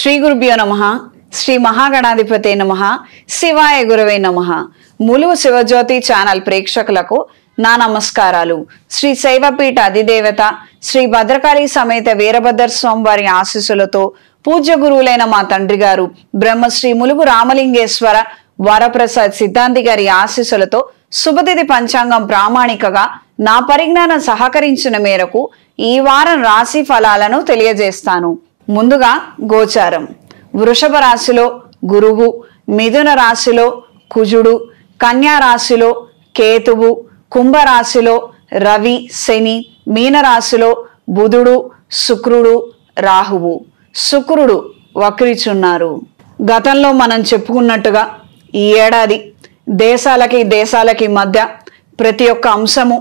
శ్రీ గురుభ్యో నమః. శ్రీ మహాగణాధిపతే నమః. శివాయ గురవే నమః. ములుగు శివజ్యోతి ఛానల్ ప్రేక్షకులకు నా నమస్కారాలు. శ్రీ శైవపీఠ అధిదేవత శ్రీ భద్రకాళి సమేత వీరభద్ర స్వామి వారి ఆశీస్సులతో పూజ్య గురువులైన మా తండ్రి గారు బ్రహ్మశ్రీ ములుగు రామలింగేశ్వర వరప్రసాద్ సిద్ధాంతి గారి ఆశీస్సులతో శుభతిథి పంచాంగం ప్రామాణికగా నా పరిజ్ఞానం సహకరించిన మేరకు ఈ వారం రాశి ఫలాలను తెలియజేస్తాను. ముందుగా గోచారం. వృషభ రాశిలో గురువు, మిథున రాశిలో కుజుడు, కన్యా రాశిలో కేతువు, కుంభరాశిలో రవి శని, మీనరాశిలో బుధుడు శుక్రుడు రాహువు. శుక్రుడు వక్రిచున్నారు. గతంలో మనం చెప్పుకున్నట్టుగా ఈ ఏడాది దేశాలకి మధ్య ప్రతి ఒక్క అంశము,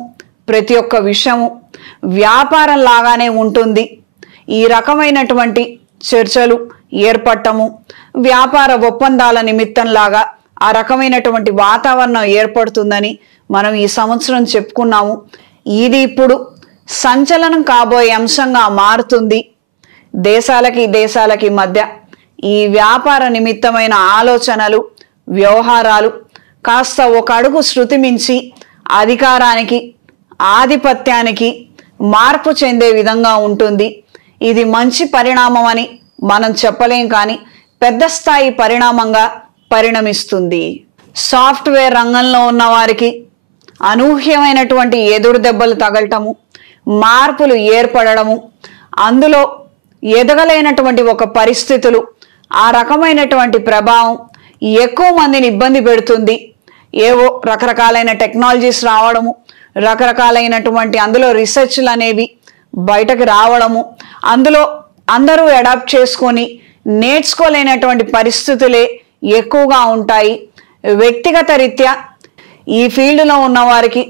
ప్రతి ఒక్క విషయము వ్యాపారం లాగానే ఉంటుంది. ఈ రకమైనటువంటి చర్చలు ఏర్పడటము, వ్యాపార ఒప్పందాల నిమిత్తంలాగా ఆ రకమైనటువంటి వాతావరణం ఏర్పడుతుందని మనం ఈ సంవత్సరం చెప్పుకున్నాము. ఇది ఇప్పుడు సంచలనం కాబోయే అంశంగా మారుతుంది. దేశాలకి మధ్య ఈ వ్యాపార నిమిత్తమైన ఆలోచనలు, వ్యవహారాలు కాస్త ఒక అడుగు శృతి మించి అధికారానికి, ఆధిపత్యానికి మార్పు చెందే విధంగా ఉంటుంది. ఇది మంచి పరిణామం అని మనం చెప్పలేం, కానీ పెద్ద స్థాయి పరిణామంగా పరిణమిస్తుంది. సాఫ్ట్వేర్ రంగంలో ఉన్న వారికి అనూహ్యమైనటువంటి ఎదురు దెబ్బలు తగలటము, మార్పులు ఏర్పడము, అందులో ఎదగలేనటువంటి ఒక పరిస్థితులు, ఆ రకమైనటువంటి ప్రభావం ఎక్కువ మందిని ఇబ్బంది పెడుతుంది. ఏవో రకరకాలైన టెక్నాలజీస్ రావడము, రకరకాలైనటువంటి అందులో రీసెర్చ్లు అనేవి బయటకు రావడము, అందులో అందరూ అడాప్ట్ చేసుకొని నేర్చుకోలేనటువంటి పరిస్థితులే ఎక్కువగా ఉంటాయి. వ్యక్తిగత రీత్యా ఈ ఫీల్డ్లో ఉన్న వారికి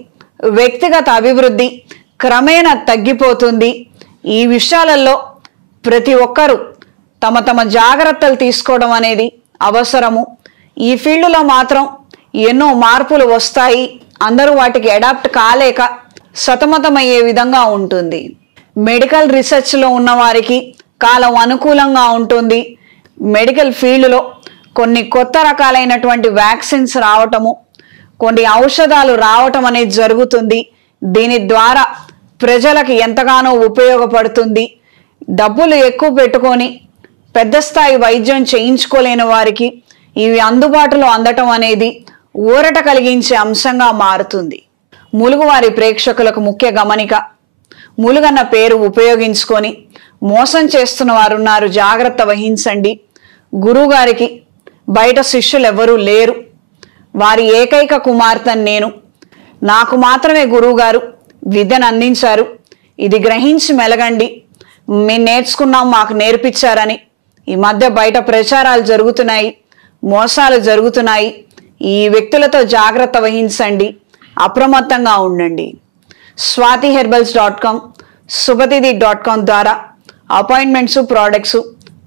వ్యక్తిగత అభివృద్ధి క్రమేణా తగ్గిపోతుంది. ఈ విషయాలలో ప్రతి ఒక్కరూ తమ జాగ్రత్తలు తీసుకోవడం అనేది అవసరము. ఈ ఫీల్డ్లో మాత్రం ఎన్నో మార్పులు వస్తాయి. అందరూ వాటికి అడాప్ట్ కాలేక సతమతమయ్యే విధంగా ఉంటుంది. మెడికల్ రీసెర్చ్లో ఉన్న వారికి కాలం అనుకూలంగా ఉంటుంది. మెడికల్ ఫీల్డ్లో కొన్ని కొత్త రకాలైనటువంటి వ్యాక్సిన్స్ రావటము, కొన్ని ఔషధాలు రావటం అనేది జరుగుతుంది. దీని ద్వారా ప్రజలకు ఎంతగానో ఉపయోగపడుతుంది. డబ్బులు ఎక్కువ పెట్టుకొని పెద్ద స్థాయి వైద్యం చేయించుకోలేని వారికి ఇవి అందుబాటులో అందటం అనేది ఊరట కలిగించే అంశంగా మారుతుంది. ములుగువారి ప్రేక్షకులకు ముఖ్య గమనిక: ములుగన్న పేరు ఉపయోగించుకొని మోసం చేస్తున్న వారు ఉన్నారు, జాగ్రత్త వహించండి. గురువుగారికి బయట శిష్యులు ఎవరూ లేరు. వారి ఏకైక కుమార్తెను నేను. నాకు మాత్రమే గురువుగారు విద్యను అందించారు. ఇది గ్రహించి మెలగండి. మేము నేర్చుకున్నాం, మాకు నేర్పించారని ఈ మధ్య బయట ప్రచారాలు జరుగుతున్నాయి, మోసాలు జరుగుతున్నాయి. ఈ వ్యక్తులతో జాగ్రత్త వహించండి, అప్రమత్తంగా ఉండండి. swatiherbals.com, subhatidhi.com ద్వారా అపాయింట్మెంట్స్, ప్రోడక్ట్స్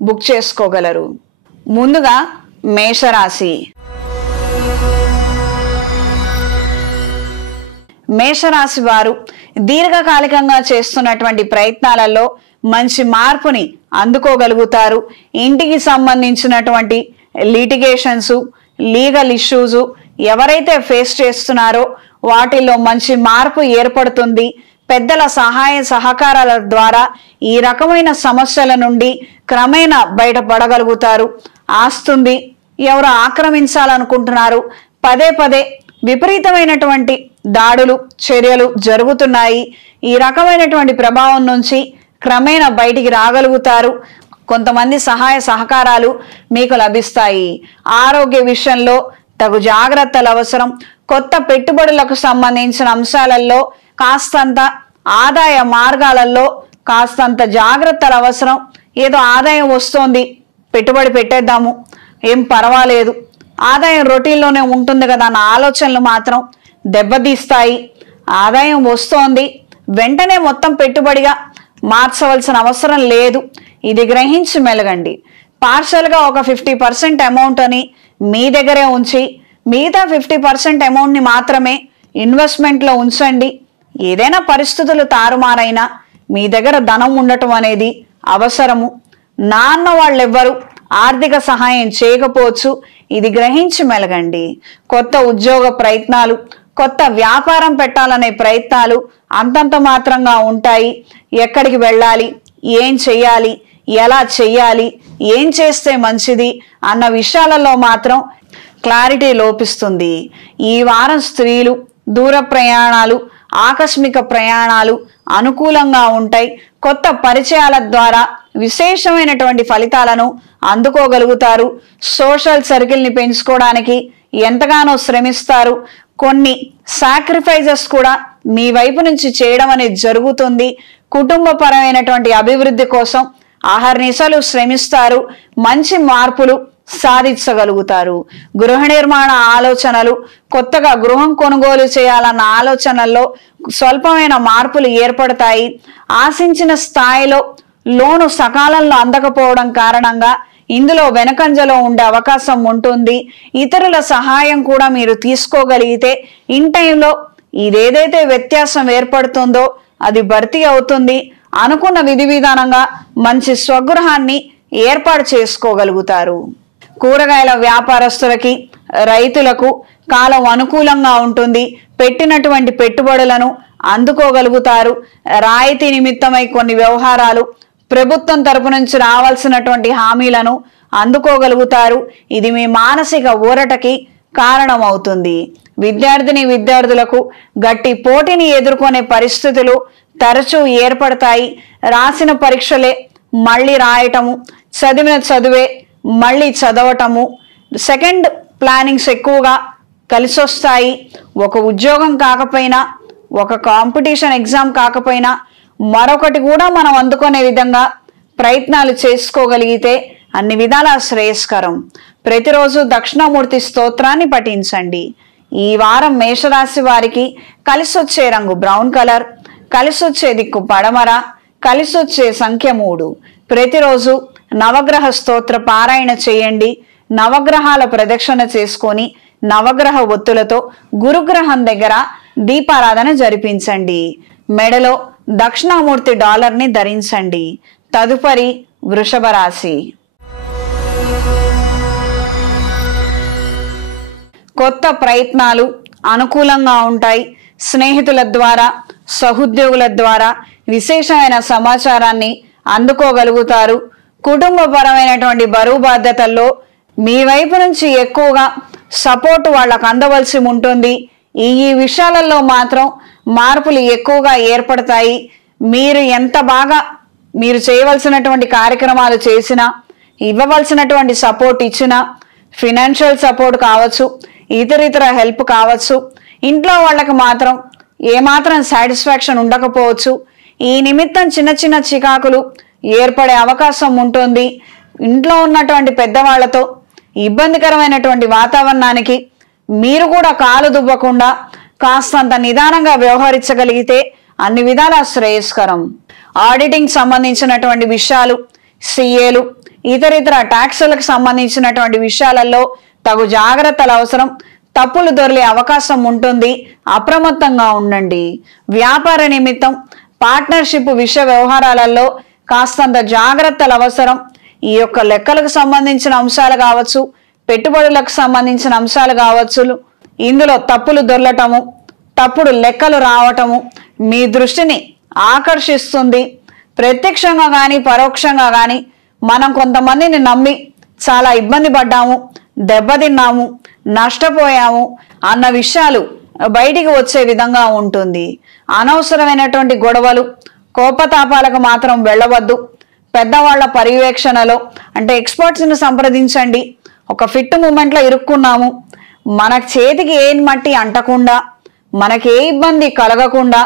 బుక్ చేసుకోగలరు. ముందుగా మేషరాశి. మేషరాశి వారు దీర్ఘకాలికంగా చేస్తున్నటువంటి ప్రయత్నాలలో మంచి మార్పుని అందుకోగలుగుతారు. ఇంటికి సంబంధించినటువంటి లిటిగేషన్స్, లీగల్ ఇష్యూస్ ఎవరైతే ఫేస్ చేస్తున్నారో వాటిల్లో మంచి మార్పు ఏర్పడుతుంది. పెద్దల సహాయ సహకారాల ద్వారా ఈ రకమైన సమస్యల నుండి క్రమేణా బయటపడగలుగుతారు. ఆస్తుంది ఎవరు ఆక్రమించాలనుకుంటున్నారు, పదే విపరీతమైనటువంటి దాడులు, చర్యలు జరుగుతున్నాయి. ఈ రకమైనటువంటి ప్రభావం నుంచి క్రమేణా బయటికి రాగలుగుతారు. కొంతమంది సహాయ సహకారాలు మీకు లభిస్తాయి. ఆరోగ్య విషయంలో తగు జాగ్రత్తలు అవసరం. కొత్త పెట్టుబడులకు సంబంధించిన అంశాలలో కాస్తంత ఆదాయ మార్గాలలో కాస్తంత జాగ్రత్తలు అవసరం. ఏదో ఆదాయం వస్తోంది, పెట్టుబడి పెట్టేద్దాము, ఏం పర్వాలేదు, ఆదాయం రొటీన్లోనే ఉంటుంది కదా అన్న ఆలోచనలు మాత్రం దెబ్బతీస్తాయి. ఆదాయం వస్తోంది, వెంటనే మొత్తం పెట్టుబడిగా మార్చవలసిన అవసరం లేదు. ఇది గ్రహించి మెలగండి. పార్షల్గా ఒక 50% అమౌంట్ అని మీ దగ్గరే ఉంచి మిగతా 50% అమౌంట్ని మాత్రమే ఇన్వెస్ట్మెంట్లో ఉంచండి. ఏదైనా పరిస్థితులు తారుమారైనా మీ దగ్గర ధనం ఉండటం అనేది అవసరము. నాన్న వాళ్ళెవ్వరు ఆర్థిక సహాయం చేయకపోవచ్చు. ఇది గ్రహించి మెలగండి. కొత్త ఉద్యోగ ప్రయత్నాలు, కొత్త వ్యాపారం పెట్టాలనే ప్రయత్నాలు అంతంత మాత్రంగా ఉంటాయి. ఎక్కడికి వెళ్ళాలి, ఏం చెయ్యాలి, ఎలా చెయ్యాలి, ఏం చేస్తే మంచిది అన్న విషయాలలో మాత్రం క్లారిటీ లోపిస్తుంది. ఈ వారం స్త్రీలు దూర ప్రయాణాలు, ఆకస్మిక ప్రయాణాలు అనుకూలంగా ఉంటాయి. కొత్త పరిచయాల ద్వారా విశేషమైనటువంటి ఫలితాలను అందుకోగలుగుతారు. సోషల్ సర్కిల్ని పెంచుకోవడానికి ఎంతగానో శ్రమిస్తారు. కొన్ని సాక్రిఫైజెస్ కూడా మీ వైపు నుంచి చేయడం అనేది జరుగుతుంది. కుటుంబపరమైనటువంటి అభివృద్ధి కోసం అహర్నిశలు శ్రమిస్తారు. మంచి మార్పులు సాధించగలుగుతారు. గృహ నిర్మాణ ఆలోచనలు, కొత్తగా గృహం కొనుగోలు చేయాలన్న ఆలోచనల్లో స్వల్పమైన మార్పులు ఏర్పడతాయి. ఆశించిన స్థాయిలో లోను సకాలంలో అందకపోవడం కారణంగా ఇందులో వెనకంజలో ఉండే అవకాశం ఉంటుంది. ఇతరుల సహాయం కూడా మీరు తీసుకోగలిగితే ఇన్ టైంలో ఇదేదైతే వ్యత్యాసం ఏర్పడుతుందో అది భర్తీ అవుతుంది. అనుకున్న విధి విధానంగా మంచి స్వగృహాన్ని ఏర్పాటు చేసుకోగలుగుతారు. కూరగాయల వ్యాపారస్తులకి, రైతులకు కాలం అనుకూలంగా ఉంటుంది. పెట్టినటువంటి పెట్టుబడులను అందుకోగలుగుతారు. రాయితీ నిమిత్తమై కొన్ని వ్యవహారాలు, ప్రభుత్వం తరపు నుంచి రావాల్సినటువంటి హామీలను అందుకోగలుగుతారు. ఇది మీ మానసిక ఊరటకి కారణమవుతుంది. విద్యార్థులకు గట్టి పోటీని ఎదుర్కొనే పరిస్థితులు తరచూ ఏర్పడతాయి. రాసిన పరీక్షలే మళ్ళీ రాయటము, చదివిన చదువే మళ్ళీ చదవటము, సెకండ్ ప్లానింగ్స్ ఎక్కువగా కలిసి వస్తాయి. ఒక ఉద్యోగం కాకపోయినా, ఒక కాంపిటీషన్ ఎగ్జామ్ కాకపోయినా మరొకటి కూడా మనం అందుకునే విధంగా ప్రయత్నాలు చేసుకోగలిగితే అన్ని విధాల శ్రేయస్కరం. ప్రతిరోజు దక్షిణామూర్తి స్తోత్రాన్ని పఠించండి. ఈ వారం మేషరాశి వారికి కలిసి వచ్చే రంగు బ్రౌన్ కలర్, కలిసి వచ్చే దిక్కు పడమర, కలిసి వచ్చే సంఖ్య 3. ప్రతిరోజు నవగ్రహ స్తోత్ర పారాయణ చేయండి. నవగ్రహాల ప్రదక్షిణ చేసుకొని నవగ్రహ ఒత్తులతో గురుగ్రహం దగ్గర దీపారాధన జరిపించండి. మెడలో దక్షిణామూర్తి డాలర్ని ధరించండి. తదుపరి వృషభ రాశి. కొత్త ప్రయత్నాలు అనుకూలంగా ఉంటాయి. స్నేహితుల ద్వారా, సహోద్యోగుల ద్వారా విశేషమైన సమాచారాన్ని అందుకోగలుగుతారు. కుటుంబపరమైనటువంటి బరువు బాధ్యతల్లో మీ వైపు నుంచి ఎక్కువగా సపోర్ట్ వాళ్ళకు అందవలసి ఉంటుంది. ఈ విషయాలలో మాత్రం మార్పులు ఎక్కువగా ఏర్పడతాయి. మీరు ఎంత బాగా మీరు చేయవలసినటువంటి కార్యక్రమాలు చేసినా, ఇవ్వవలసినటువంటి సపోర్ట్ ఇచ్చినా, ఫినాన్షియల్ సపోర్ట్ కావచ్చు, ఇతరితర హెల్ప్ కావచ్చు, ఇంట్లో వాళ్ళకి మాత్రం ఏమాత్రం సాటిస్ఫాక్షన్ ఉండకపోవచ్చు. ఈ నిమిత్తం చిన్న చిన్న చికాకులు ఏర్పడే అవకాశం ఉంటుంది. ఇంట్లో ఉన్నటువంటి పెద్దవాళ్లతో ఇబ్బందికరమైనటువంటి వాతావరణానికి మీరు కూడా కాలు దువ్వకుండా కాస్తంత నిదానంగా వ్యవహరించగలిగితే అన్ని విధాల శ్రేయస్కరం. ఆడిటింగ్ సంబంధించినటువంటి విషయాలు, సిఏలు, ఇతరితర ట్యాక్సులకు సంబంధించినటువంటి విషయాలలో తగు జాగ్రత్తలు అవసరం. తప్పులు దొరికే అవకాశం ఉంటుంది. అప్రమత్తంగా ఉండండి. వ్యాపార నిమిత్తం పార్ట్నర్షిప్ విషయ వ్యవహారాలలో కాస్తంత జాగ్రత్తలు అవసరం. ఈ యొక్క లెక్కలకు సంబంధించిన అంశాలు కావచ్చు, పెట్టుబడులకు సంబంధించిన అంశాలు కావచ్చు, ఇందులో తప్పులు దొరలటము, తప్పుడు లెక్కలు రావటము మీ దృష్టిని ఆకర్షిస్తుంది. ప్రత్యక్షంగా కానీ పరోక్షంగా కానీ మనం కొంతమందిని నమ్మి చాలా ఇబ్బంది పడ్డాము, దెబ్బతిన్నాము, నష్టపోయాము అన్న విషయాలు బయటికి వచ్చే విధంగా ఉంటుంది. అనవసరమైనటువంటి గొడవలు, కోపతాపాలకు మాత్రం వెళ్ళవద్దు. పెద్దవాళ్ల పర్యవేక్షణలో అంటే ఎక్స్పర్ట్స్ని సంప్రదించండి. ఒక ఫిట్ మూమెంట్లో ఇరుక్కున్నాము, మన చేతికి ఏ మట్టి అంటకుండా, మనకి ఏ ఇబ్బంది కలగకుండా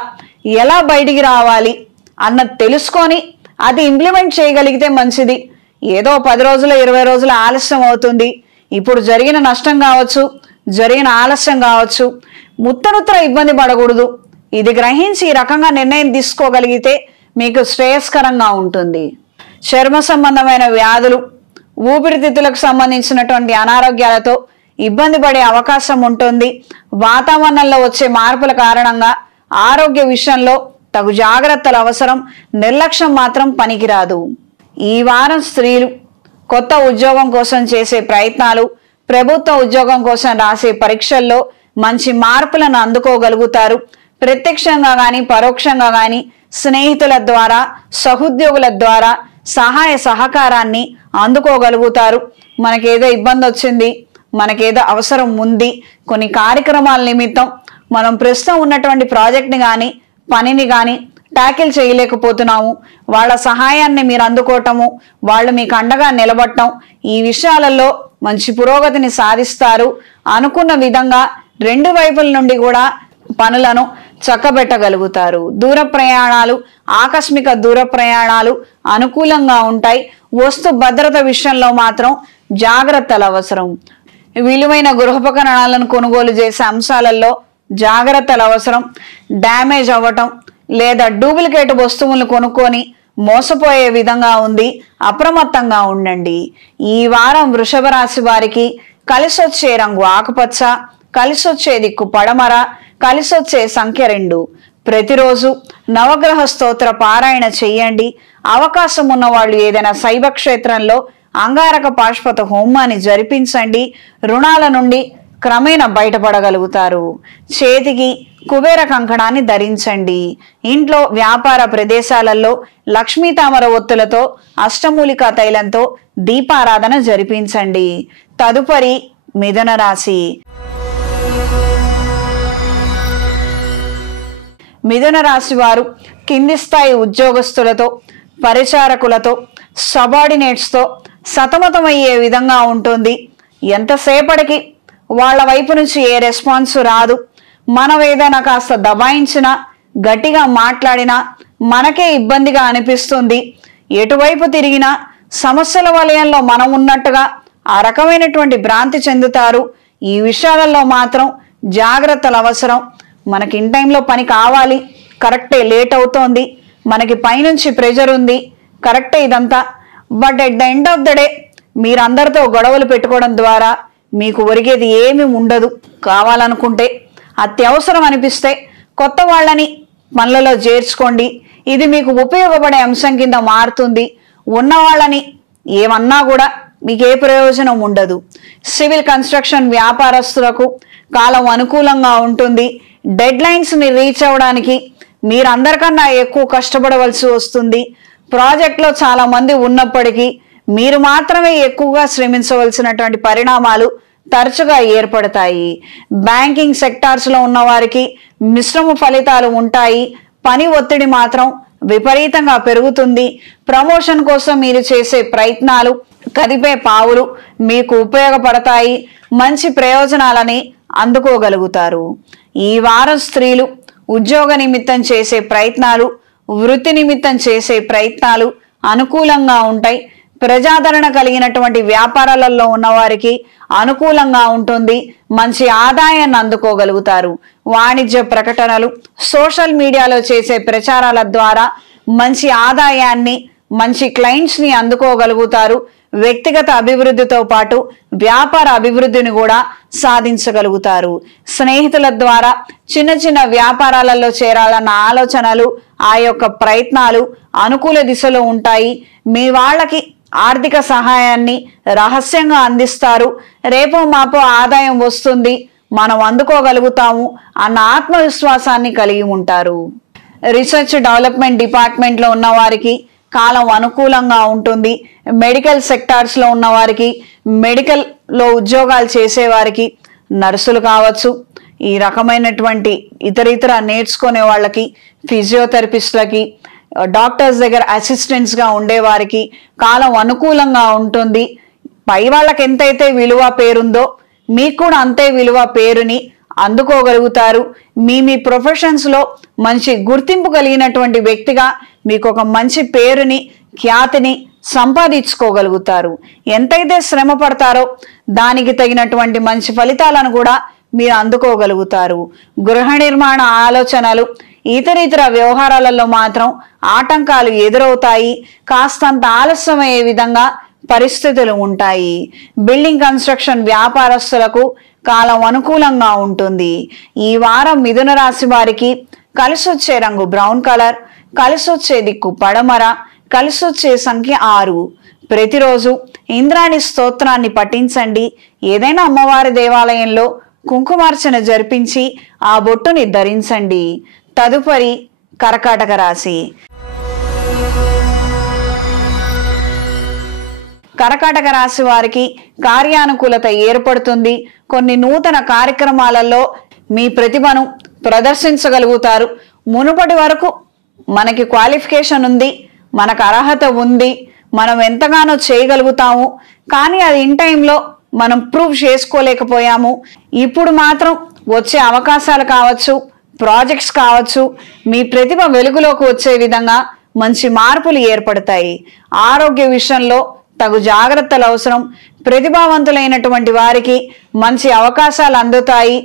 ఎలా బయటికి రావాలి అన్నది తెలుసుకొని అది ఇంప్లిమెంట్ చేయగలిగితే మంచిది. ఏదో 10 రోజులు 20 రోజులు ఆలస్యం అవుతుంది. ఇప్పుడు జరిగిన నష్టం కావచ్చు, జరిగిన ఆలస్యం కావచ్చు, ముత్తరుత్తర ఇబ్బంది పడకూడదు. ఇది గ్రహించి ఈ రకంగా నిర్ణయం తీసుకోగలిగితే మీకు శ్రేయస్కరంగా ఉంటుంది. చర్మ సంబంధమైన వ్యాధులు, ఊపిరితిత్తులకు సంబంధించినటువంటి అనారోగ్యాలతో ఇబ్బంది పడే అవకాశం ఉంటుంది. వాతావరణంలో వచ్చే మార్పుల కారణంగా ఆరోగ్య విషయంలో తగు జాగ్రత్తలు అవసరం. నిర్లక్ష్యం మాత్రం పనికిరాదు. ఈ వారం స్త్రీలు కొత్త ఉద్యోగం కోసం చేసే ప్రయత్నాలు, ప్రభుత్వ ఉద్యోగం కోసం రాసే పరీక్షల్లో మంచి మార్పులను అందుకోగలుగుతారు. ప్రత్యక్షంగా గాని పరోక్షంగా గాని స్నేహితుల ద్వారా, సహోద్యోగుల ద్వారా సహాయ సహకారాన్ని అందుకోగలుగుతారు. మనకేదో ఇబ్బంది వచ్చింది, మనకేదో అవసరం ఉంది, కొన్ని కార్యక్రమాల నిమిత్తం మనం ప్రస్తుతం ఉన్నటువంటి ప్రాజెక్ట్ని కానీ పనిని కానీ ట్యాకిల్ చేయలేకపోతున్నాము. వాళ్ళ సహాయాన్ని మీరు అందుకోవటము, వాళ్ళు మీకు అండగా నిలబడటం, ఈ విషయాలలో మంచి పురోగతిని సాధిస్తారు. అనుకున్న విధంగా రెండు వైపుల నుండి కూడా పనులను చక్కబెట్టగలుగుతారు. దూర ప్రయాణాలు, ఆకస్మిక దూర ప్రయాణాలు అనుకూలంగా ఉంటాయి. వస్తు భద్రత విషయంలో మాత్రం జాగ్రత్తలు అవసరం. విలువైన గృహోపకరణాలను కొనుగోలు చేసే అంశాలలో జాగ్రత్తలు అవసరం. డ్యామేజ్ అవ్వటం లేదా డూప్లికేట్ వస్తువులను కొనుక్కొని మోసపోయే విధంగా ఉంది, అప్రమత్తంగా ఉండండి. ఈ వారం వృషభ రాశి వారికి కలిసొచ్చే రంగు ఆకుపచ్చ, కలిసొచ్చే దిక్కు పడమర, కలిసొచ్చే సంఖ్య 2. ప్రతిరోజు నవగ్రహ స్తోత్ర పారాయణ చెయ్యండి. అవకాశం ఉన్న వాళ్ళు ఏదైనా శైవ క్షేత్రంలో అంగారక పాశుపత హోమాన్ని జరిపించండి. రుణాల నుండి క్రమేణా బయటపడగలుగుతారు. చేతికి కుబేర కంకణాన్ని ధరించండి. ఇంట్లో వ్యాపార ప్రదేశాలలో లక్ష్మీ తామర ఒత్తులతో అష్టమూలికా తైలంతో దీపారాధన జరిపించండి. తదుపరి మిథున రాశి. మిథున రాశి వారు కింది స్థాయి ఉద్యోగస్తులతో, పరిచారకులతో, సబార్డినేట్స్తో సతమతమయ్యే విధంగా ఉంటుంది. ఎంతసేపటికి వాళ్ళ వైపు నుంచి ఏ రెస్పాన్స్ రాదు. మనం ఏదైనా కాస్త దబాయించినా, గట్టిగా మాట్లాడినా మనకే ఇబ్బందిగా అనిపిస్తుంది. ఎటువైపు తిరిగినా సమస్యల వలయంలో మనం ఉన్నట్టుగా ఆ రకమైనటువంటి భ్రాంతి చెందుతారు. ఈ విషయాలలో మాత్రం జాగ్రత్తలు అవసరం. మనకి ఇన్ టైంలో పని కావాలి, కరెక్టే, లేట్ అవుతోంది, మనకి పైనుంచి ప్రెజర్ ఉంది, కరెక్టే ఇదంతా. But at the end of the day మీరందరితో గొడవలు పెట్టుకోవడం ద్వారా మీకు ఒరిగేది ఏమీ ఉండదు. కావాలనుకుంటే అత్యవసరం అనిపిస్తే కొత్త వాళ్ళని పనులలో చేర్చుకోండి. ఇది మీకు ఉపయోగపడే అంశం కింద మారుతుంది. ఉన్న వాళ్ళని ఏమన్నా కూడా మీకు ఏ ప్రయోజనం ఉండదు. సివిల్ కన్స్ట్రక్షన్ వ్యాపారస్తులకు కాలం అనుకూలంగా ఉంటుంది. డెడ్ లైన్స్ని రీచ్ అవ్వడానికి మీరందరికన్నా ఎక్కువ కష్టపడవలసి వస్తుంది. ప్రాజెక్ట్లో చాలా మంది ఉన్నప్పటికీ మీరు మాత్రమే ఎక్కువగా శ్రమించవలసినటువంటి పరిణామాలు తరచుగా ఏర్పడతాయి. బ్యాంకింగ్ సెక్టార్స్లో ఉన్న వారికి మిశ్రమ ఫలితాలు ఉంటాయి. పని ఒత్తిడి మాత్రం విపరీతంగా పెరుగుతుంది. ప్రమోషన్ కోసం మీరు చేసే ప్రయత్నాలు కదిపే పావులు మీకు ఉపయోగపడతాయి. మంచి ప్రయోజనాలని అందుకోగలుగుతారు. ఈ వారం స్త్రీలు ఉద్యోగ నిమిత్తం చేసే ప్రయత్నాలు, వృత్తి నిమిత్తం చేసే ప్రయత్నాలు అనుకూలంగా ఉంటాయి. ప్రజాదరణ కలిగినటువంటి వ్యాపారాలలో ఉన్నవారికి అనుకూలంగా ఉంటుంది. మంచి ఆదాయాన్ని అందుకోగలుగుతారు. వాణిజ్య ప్రకటనలు, సోషల్ మీడియాలో చేసే ప్రచారాల ద్వారా మంచి ఆదాయాన్ని, మంచి క్లయింట్స్ని అందుకోగలుగుతారు. వ్యక్తిగత అభివృద్ధితో పాటు వ్యాపార అభివృద్ధిని కూడా సాధించగలుగుతారు. స్నేహితుల ద్వారా చిన్న చిన్న వ్యాపారాలలో చేరాలన్న ఆలోచనలు, ఆ యొక్క ప్రయత్నాలు అనుకూల దిశలో ఉంటాయి. మీ వాళ్ళకి ఆర్థిక సహాయాన్ని రహస్యంగా అందిస్తారు. రేపో మాపో ఆదాయం వస్తుంది, మనం అందుకోగలుగుతాము అన్న ఆత్మవిశ్వాసాన్ని కలిగి ఉంటారు. రీసెర్చ్ డెవలప్మెంట్ డిపార్ట్మెంట్లో ఉన్న వారికి కాలం అనుకూలంగా ఉంటుంది. మెడికల్ సెక్టార్స్లో ఉన్న వారికి, మెడికల్లో ఉద్యోగాలు చేసేవారికి, నర్సులు కావచ్చు, ఈ రకమైనటువంటి ఇతర నేర్చుకునే వాళ్ళకి, ఫిజియోథెరపిస్టులకి, డాక్టర్స్ దగ్గర అసిస్టెంట్స్గా ఉండేవారికి కాలం అనుకూలంగా ఉంటుంది. పై వాళ్ళకి ఎంతైతే విలువ పేరుందో మీకు కూడా అంతే విలువ పేరుని అందుకోగలుగుతారు. మీ ప్రొఫెషన్స్లో మంచి గుర్తింపు కలిగినటువంటి వ్యక్తిగా మీకు ఒక మంచి పేరుని, ఖ్యాతిని సంపాదించుకోగలుగుతారు. ఎంతైతే శ్రమ పడతారో దానికి తగినటువంటి మంచి ఫలితాలను కూడా మీరు అందుకోగలుగుతారు. గృహ నిర్మాణ ఆలోచనలు, ఇతర వ్యవహారాలలో మాత్రం ఆటంకాలు ఎదురవుతాయి. కాస్తంత ఆలస్యమయ్యే విధంగా పరిస్థితులు ఉంటాయి. బిల్డింగ్ కన్స్ట్రక్షన్ వ్యాపారస్తులకు కాలం అనుకూలంగా ఉంటుంది. ఈ వారం మిథున రాశి వారికి కలిసొచ్చే రంగు బ్రౌన్ కలర్, కలిసొచ్చే దిక్కు పడమర, కలిసొచ్చే సంఖ్య 6. ప్రతిరోజు ఇంద్రాణి స్తోత్రాన్ని పఠించండి. ఏదైనా అమ్మవారి దేవాలయంలో కుంకుమార్చన జరిపించి ఆ బొట్టుని ధరించండి. తదుపరి కర్కాటక రాశి. కర్కాటక రాశి వారికి కార్యానుకూలత ఏర్పడుతుంది. కొన్ని నూతన కార్యక్రమాలలో మీ ప్రతిభను ప్రదర్శించగలుగుతారు. మునుపటి వరకు మనకి క్వాలిఫికేషన్ ఉంది, మనకు అర్హత ఉంది, మనం ఎంతగానో చేయగలుగుతాము, కానీ అది ఇన్ టైంలో మనం ప్రూవ్ చేసుకోలేకపోయాము. ఇప్పుడు మాత్రం వచ్చే అవకాశాలు కావచ్చు, ప్రాజెక్ట్స్ కావచ్చు, మీ ప్రతిభ వెలుగులోకి వచ్చే విధంగా మంచి మార్పులు ఏర్పడతాయి. ఆరోగ్య విషయంలో తగు జాగ్రత్తలు అవసరం. ప్రతిభావంతులైనటువంటి వారికి మంచి అవకాశాలు అందుతాయి.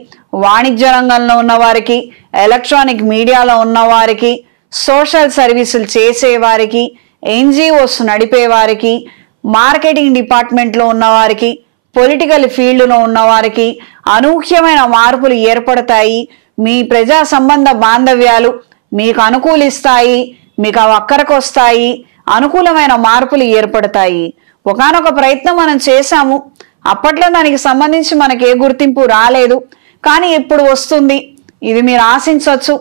వాణిజ్య రంగంలో ఉన్నవారికి, ఎలక్ట్రానిక్ మీడియాలో ఉన్నవారికి, సోషల్ సర్వీసులు చేసేవారికి, ఎన్జిఓస్ నడిపేవారికి, మార్కెటింగ్ డిపార్ట్మెంట్లో ఉన్నవారికి, పొలిటికల్ ఫీల్డ్లో ఉన్నవారికి అనూహ్యమైన మార్పులు ఏర్పడతాయి. మీ ప్రజా సంబంధ బాంధవ్యాలు మీకు అనుకూలిస్తాయి, మీకు అక్కరకు వస్తాయి. అనుకూలమైన మార్పులు ఏర్పడతాయి. ఒకానొక ప్రయత్నం మనం చేశాము, అప్పట్లో దానికి సంబంధించి మనకి ఏ గుర్తింపు రాలేదు, కానీ ఇప్పుడు వస్తుంది. ఇది మీరు ఆశించవచ్చు.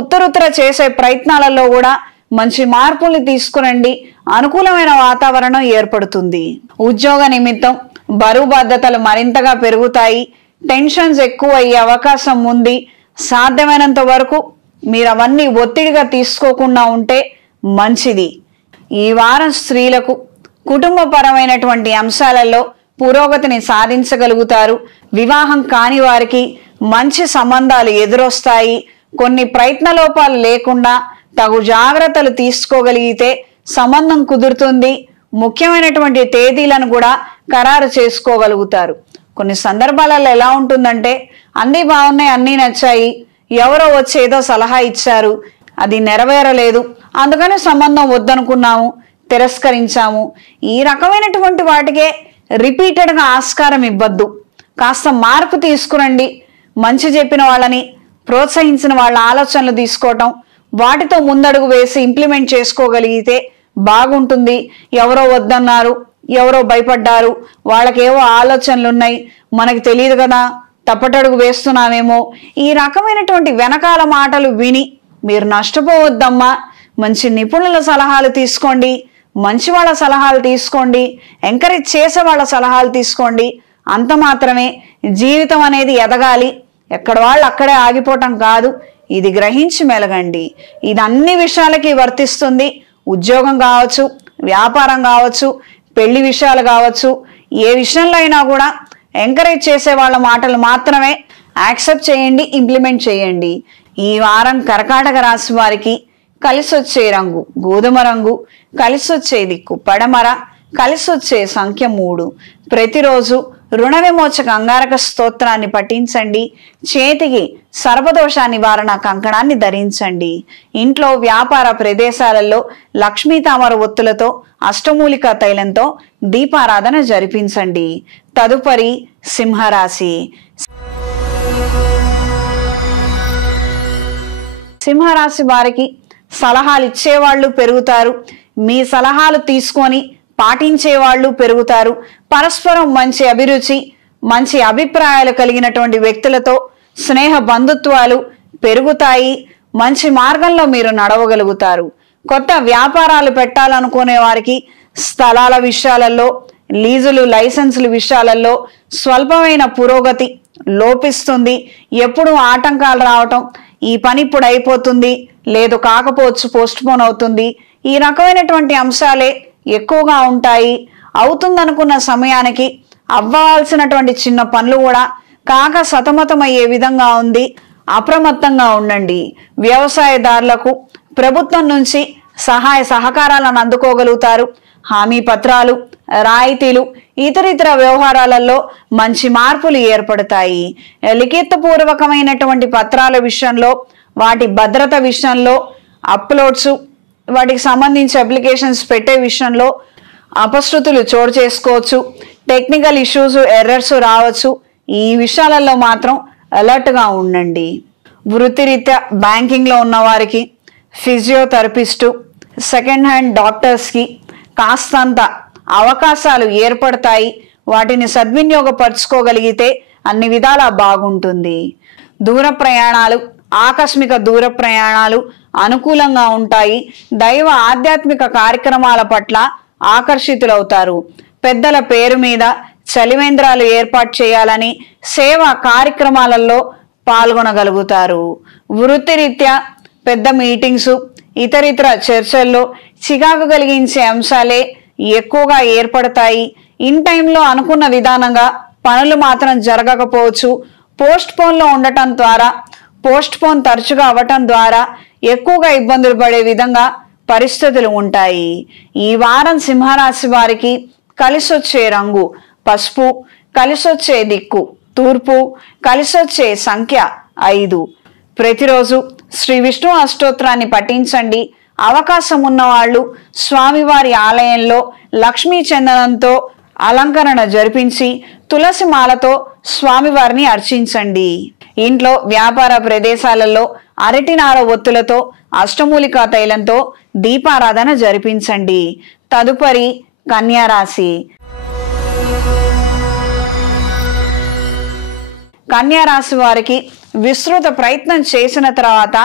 ఉత్తరుత్తర చేసే ప్రయత్నాలలో కూడా మంచి మార్పుల్ని తీసుకురండి. అనుకూలమైన వాతావరణం ఏర్పడుతుంది. ఉద్యోగ నిమిత్తం బరువు బాధ్యతలు మరింతగా పెరుగుతాయి. టెన్షన్స్ ఎక్కువ అయ్యే అవకాశం ఉంది. సాధ్యమైనంత వరకు మీరు అవన్నీ ఒత్తిడిగా తీసుకోకుండా ఉంటే మంచిది. ఈ వారం స్త్రీలకు కుటుంబపరమైనటువంటి అంశాలలో పురోగతిని సాధించగలుగుతారు. వివాహం కాని వారికి మంచి సంబంధాలు ఎదురొస్తాయి. కొన్ని ప్రయత్న లోపాలు లేకుండా తగు జాగ్రత్తలు తీసుకోగలిగితే సంబంధం కుదురుతుంది. ముఖ్యమైనటువంటి తేదీలను కూడా ఖరారు చేసుకోగలుగుతారు. కొన్ని సందర్భాలలో ఎలా ఉంటుందంటే అన్నీ బాగున్నాయి, అన్నీ నచ్చాయి, ఎవరో వచ్చి ఏదో సలహా ఇచ్చారు, అది నెరవేరలేదు, అందుకని సంబంధం వద్దనుకున్నాము, తిరస్కరించాము. ఈ రకమైనటువంటి వాటికే రిపీటెడ్గా ఆస్కారం ఇవ్వద్దు. కాస్త మార్పు తీసుకురండి. మంచి చెప్పిన వాళ్ళని, ప్రోత్సహించిన వాళ్ళ ఆలోచనలు తీసుకోవటం, వాటితో ముందడుగు వేసి ఇంప్లిమెంట్ చేసుకోగలిగితే బాగుంటుంది. ఎవరో వద్దన్నారు, ఎవరో భయపడ్డారు, వాళ్ళకేవో ఆలోచనలు ఉన్నాయి, మనకి తెలియదు కదా, తప్పటడుగు వేస్తున్నామేమో, ఈ రకమైనటువంటి వెనకాల మాటలు విని మీరు నష్టపోవద్దమ్మా. మంచి నిపుణుల సలహాలు తీసుకోండి, మంచి వాళ్ళ సలహాలు తీసుకోండి, ఎంకరేజ్ చేసే వాళ్ళ సలహాలు తీసుకోండి. అంత మాత్రమే. జీవితం అనేది ఎదగాలి, ఎక్కడ వాళ్ళు అక్కడే ఆగిపోవటం కాదు. ఇది గ్రహించి మెలగండి. ఇది అన్ని విషయాలకి వర్తిస్తుంది. ఉద్యోగం కావచ్చు, వ్యాపారం కావచ్చు, పెళ్లి విషయాలు కావచ్చు, ఏ విషయంలో అయినా కూడా ఎంకరేజ్ చేసే వాళ్ళ మాటలు మాత్రమే యాక్సెప్ట్ చేయండి, ఇంప్లిమెంట్ చేయండి. ఈ వారం కర్కాటక రాశి వారికి కలిసొచ్చే రంగు గోధుమ రంగు, కలిసొచ్చే దిక్కు పడమర, కలిసొచ్చే సంఖ్య 3. ప్రతిరోజు రుణ విమోచక అంగారక స్తోత్రాన్ని పఠించండి. చేతికి సర్పదోష నివారణ కంకణాన్ని ధరించండి. ఇంట్లో వ్యాపార ప్రదేశాలలో లక్ష్మీ తామర ఒత్తులతో అష్టమూలిక తైలంతో దీపారాధన జరిపించండి. తదుపరి సింహరాశి. సింహరాశి వారికి సలహాలు ఇచ్చేవాళ్ళు పెరుగుతారు. మీ సలహాలు తీసుకొని పాటించే వాళ్ళు పెరుగుతారు. పరస్పరం మంచి అభిరుచి, మంచి అభిప్రాయాలు కలిగినటువంటి వ్యక్తులతో స్నేహ బంధుత్వాలు పెరుగుతాయి. మంచి మార్గంలో మీరు నడవగలుగుతారు. కొత్త వ్యాపారాలు పెట్టాలనుకునే వారికి స్థలాల విషయాలలో, లీజులు లైసెన్సుల విషయాలలో స్వల్పమైన పురోగతి లోపిస్తుంది. ఎప్పుడూ ఆటంకాలు రావటం, ఈ పని ఇప్పుడు అయిపోతుంది, లేదు కాకపోవచ్చు, పోస్ట్పోన్ అవుతుంది, ఈ రకమైనటువంటి అంశాలే ఎక్కువగా ఉంటాయి. అవుతుందనుకున్న సమయానికి అవ్వాల్సినటువంటి చిన్న పనులు కూడా కాక సతమతమయ్యే విధంగా ఉంది. అప్రమత్తంగా ఉండండి. వ్యవసాయదారులకు ప్రభుత్వం నుంచి సహాయ సహకారాలను అందుకోగలుగుతారు. హామీ పత్రాలు, రాయితీలు, ఇతరితర వ్యవహారాలలో మంచి మార్పులు ఏర్పడతాయి. లిఖితపూర్వకమైనటువంటి పత్రాల విషయంలో, వాటి భద్రత విషయంలో, అప్లోడ్స్, వాటికి సంబంధించి అప్లికేషన్స్ పెట్టే విషయంలో అపశృతులు చోటు చేసుకోవచ్చు. టెక్నికల్ ఇష్యూస్, ఎర్రర్స్ రావచ్చు. ఈ విషయాలలో మాత్రం అలర్ట్గా ఉండండి. వృత్తిరీత్యా బ్యాంకింగ్లో ఉన్నవారికి, ఫిజియోథెరపిస్టు, సెకండ్ హ్యాండ్ డాక్టర్స్కి కాస్తంత అవకాశాలు ఏర్పడతాయి. వాటిని సద్వినియోగపరచుకోగలిగితే అన్ని విధాలా బాగుంటుంది. దూర ప్రయాణాలు, ఆకస్మిక దూర ప్రయాణాలు అనుకూలంగా ఉంటాయి. దైవ ఆధ్యాత్మిక కార్యక్రమాల పట్ల ఆకర్షితులవుతారు. పెద్దల పేరు మీద చలివేంద్రాలు ఏర్పాటు చేయాలని సేవా కార్యక్రమాలలో పాల్గొనగలుగుతారు. వృత్తిరీత్యా పెద్ద మీటింగ్స్, ఇతరితర చర్చల్లో చికాకు కలిగించే అంశాలే ఎక్కువగా ఏర్పడతాయి. ఇన్ టైంలో అనుకున్న విధానంగా పనులు మాత్రం జరగకపోవచ్చు. పోస్ట్ పోన్లో ఉండటం ద్వారా, పోస్ట్ పోన్ తరచుగా అవ్వటం ద్వారా ఎక్కువగా ఇబ్బందులు పడే విధంగా పరిస్థితులు ఉంటాయి. ఈ వారం సింహరాశి వారికి కలిసొచ్చే రంగు పసుపు, కలిసొచ్చే దిక్కు తూర్పు, కలిసొచ్చే సంఖ్య 5. ప్రతిరోజు శ్రీ విష్ణు అష్టోత్తరాన్ని పఠించండి. అవకాశం ఉన్నవాళ్ళు స్వామివారి ఆలయంలో లక్ష్మీ చందనంతో అలంకరణ జరిపించి తులసి మాలతో స్వామివారిని అర్చించండి. ఇంట్లో వ్యాపార ప్రదేశాలలో అరటినార ఒత్తులతో అష్టమూలికా తైలంతో దీపారాధన జరిపించండి. తదుపరి కన్యా రాశి. కన్యా రాశి వారికి విస్తృత ప్రయత్నం చేసిన తర్వాత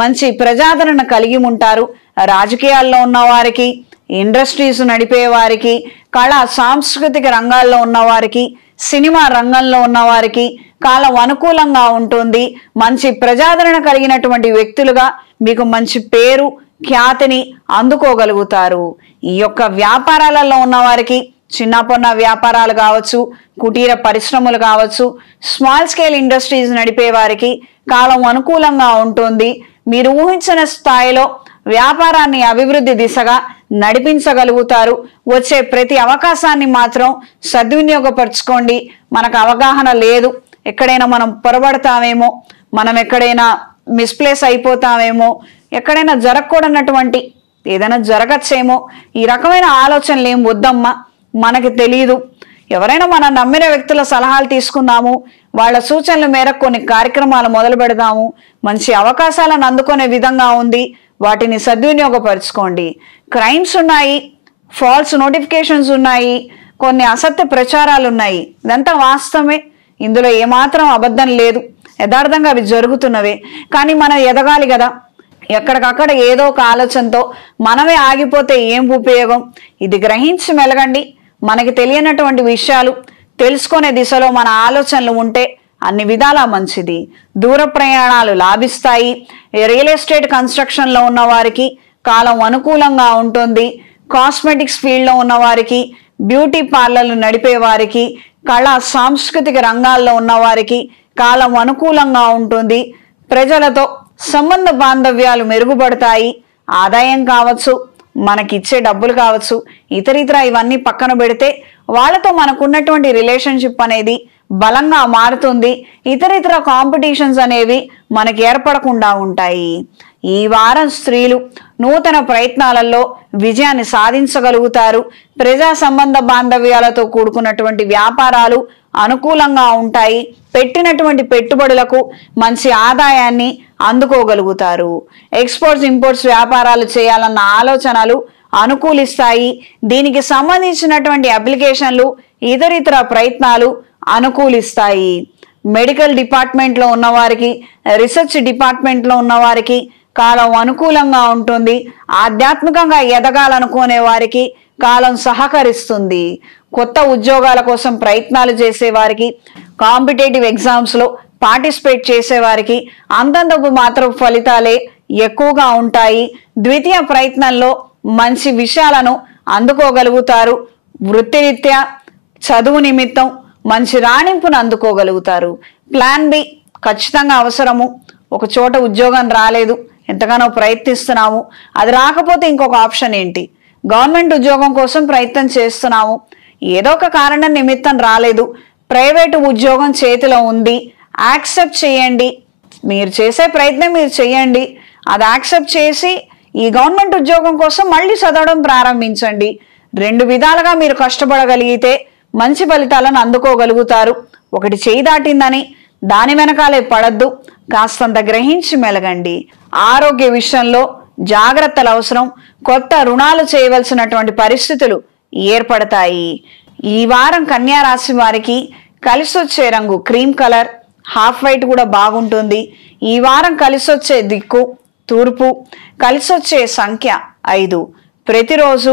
మంచి ప్రజాదరణ కలిగి ఉంటారు. రాజకీయాల్లో ఉన్న వారికి, ఇండస్ట్రీస్ నడిపే వారికి, కళా సాంస్కృతిక రంగాల్లో ఉన్నవారికి, సినిమా రంగంలో ఉన్నవారికి కాలం అనుకూలంగా ఉంటుంది. మంచి ప్రజాదరణ కలిగినటువంటి వ్యక్తులుగా మీకు మంచి పేరు, ఖ్యాతిని అందుకోగలుగుతారు. ఈ యొక్క వ్యాపారాలలో ఉన్నవారికి చిన్న పొన్న వ్యాపారాలు కావచ్చు, కుటీర పరిశ్రమలు కావచ్చు, స్మాల్ స్కేల్ ఇండస్ట్రీస్ నడిపే వారికి కాలం అనుకూలంగా ఉంటుంది. మీరు ఊహించిన స్థాయిలో వ్యాపారాన్ని అభివృద్ధి దిశగా నడిపించగలుగుతారు. వచ్చే ప్రతి అవకాశాన్ని మాత్రం సద్వినియోగపరచుకోండి. మనకు అవగాహన లేదు, ఎక్కడైనా మనం పొరబడతామేమో, మనం ఎక్కడైనా మిస్ప్లేస్ అయిపోతామేమో, ఎక్కడైనా జరగకూడనటువంటి ఏదైనా జరగచ్చేమో, ఈ రకమైన ఆలోచనలు ఏం వద్దమ్మా. మనకి తెలియదు, ఎవరైనా మనం నమ్మిన వ్యక్తుల సలహాలు తీసుకుందాము, వాళ్ళ సూచనల మేరకు కొన్ని కార్యక్రమాలు మొదలు పెడదాము. మంచి అవకాశాలను అందుకునే విధంగా ఉంది, వాటిని సద్వినియోగపరచుకోండి. క్రైమ్స్ ఉన్నాయి, ఫాల్స్ నోటిఫికేషన్స్ ఉన్నాయి, కొన్ని అసత్య ప్రచారాలు ఉన్నాయి. ఇదంతా వాస్తవమే, ఇందులో ఏమాత్రం అబద్ధం లేదు, యథార్థంగా అవి జరుగుతున్నవే. కానీ మనం ఎదగాలి కదా. ఎక్కడికక్కడ ఏదో ఒక ఆలోచనతో మనమే ఆగిపోతే ఏం ఉపయోగం? ఇది గ్రహించి మెలగండి. మనకి తెలియనటువంటి విషయాలు తెలుసుకునే దిశలో మన ఆలోచనలు ఉంటే అన్ని విధాలా మంచిది. దూర ప్రయాణాలు లాభిస్తాయి. రియల్ ఎస్టేట్ కన్స్ట్రక్షన్లో ఉన్న వారికి కాలం అనుకూలంగా ఉంటుంది. కాస్మెటిక్స్ ఫీల్డ్లో ఉన్న వారికి, బ్యూటీ పార్లర్లు నడిపే వారికి, కళా సాంస్కృతిక రంగాల్లో ఉన్న వారికి కాలం అనుకూలంగా ఉంటుంది. ప్రజలతో సంబంధ బాంధవ్యాలు మెరుగుపడతాయి. ఆదాయం కావచ్చు, మనకిచ్చే డబ్బులు కావచ్చు, ఇతరితర ఇవన్నీ పక్కన పెడితే వాళ్ళతో మనకున్నటువంటి రిలేషన్షిప్ అనేది బలంగా మారుతుంది. ఇతరితర కాంపిటీషన్స్ అనేవి మనకి ఏర్పడకుండా ఉంటాయి. ఈ వారం స్త్రీలు నూతన ప్రయత్నాలలో విజయాన్ని సాధించగలుగుతారు. ప్రజా సంబంధ బాంధవ్యాలతో కూడుకున్నటువంటి వ్యాపారాలు అనుకూలంగా ఉంటాయి. పెట్టినటువంటి పెట్టుబడులకు మంచి ఆదాయాన్ని అందుకోగలుగుతారు. ఎక్స్పోర్ట్స్ ఇంపోర్ట్స్ వ్యాపారాలు చేయాలన్న ఆలోచనలు అనుకూలిస్తాయి. దీనికి సంబంధించినటువంటి అప్లికేషన్లు, ఇతరితర ప్రయత్నాలు అనుకూలిస్తాయి. మెడికల్ డిపార్ట్మెంట్లో ఉన్నవారికి, రీసెర్చ్ డిపార్ట్మెంట్లో ఉన్నవారికి కాలం అనుకూలంగా ఉంటుంది. ఆధ్యాత్మికంగా ఎదగాలనుకునే వారికి కాలం సహకరిస్తుంది. కొత్త ఉద్యోగాల కోసం ప్రయత్నాలు చేసేవారికి, కాంపిటేటివ్ ఎగ్జామ్స్లో పార్టిసిపేట్ చేసేవారికి అంతంతకు మాత్రం ఫలితాలే ఎక్కువగా ఉంటాయి. ద్వితీయ ప్రయత్నంలో మంచి విషయాలను అందుకోగలుగుతారు. వృత్తిరీత్యా చదువు నిమిత్తం మంచి రాణింపును అందుకోగలుగుతారు. ప్లాన్ బి ఖచ్చితంగా అవసరము. ఒక చోట ఉద్యోగం రాలేదు, ఎంతగానో ప్రయత్నిస్తున్నాము, అది రాకపోతే ఇంకొక ఆప్షన్ ఏంటి? గవర్నమెంట్ ఉద్యోగం కోసం ప్రయత్నం చేస్తున్నాము, ఏదో ఒక కారణం నిమిత్తం రాలేదు, ప్రైవేటు ఉద్యోగం చేతిలో ఉంది, యాక్సెప్ట్ చేయండి. మీరు చేసే ప్రయత్నం మీరు చేయండి. అది యాక్సెప్ట్ చేసి ఈ గవర్నమెంట్ ఉద్యోగం కోసం మళ్ళీ చదవడం ప్రారంభించండి. 2 విధాలుగా మీరు కష్టపడగలిగితే మంచి ఫలితాలను అందుకోగలుగుతారు. ఒకటి చేయి దాటిందని దాని వెనకాలే పడద్దు, కాస్తంత గ్రహించి మెలగండి. ఆరోగ్య విషయంలో జాగ్రత్తలు అవసరం. కొత్త రుణాలు చేయవలసినటువంటి పరిస్థితులు ఏర్పడతాయి. ఈ వారం కన్యా రాశి వారికి కలిసొచ్చే రంగు క్రీమ్ కలర్, హాఫ్ వైట్ కూడా బాగుంటుంది. ఈ వారం కలిసొచ్చే దిక్కు తూర్పు, కలిసొచ్చే సంఖ్య 5. ప్రతిరోజు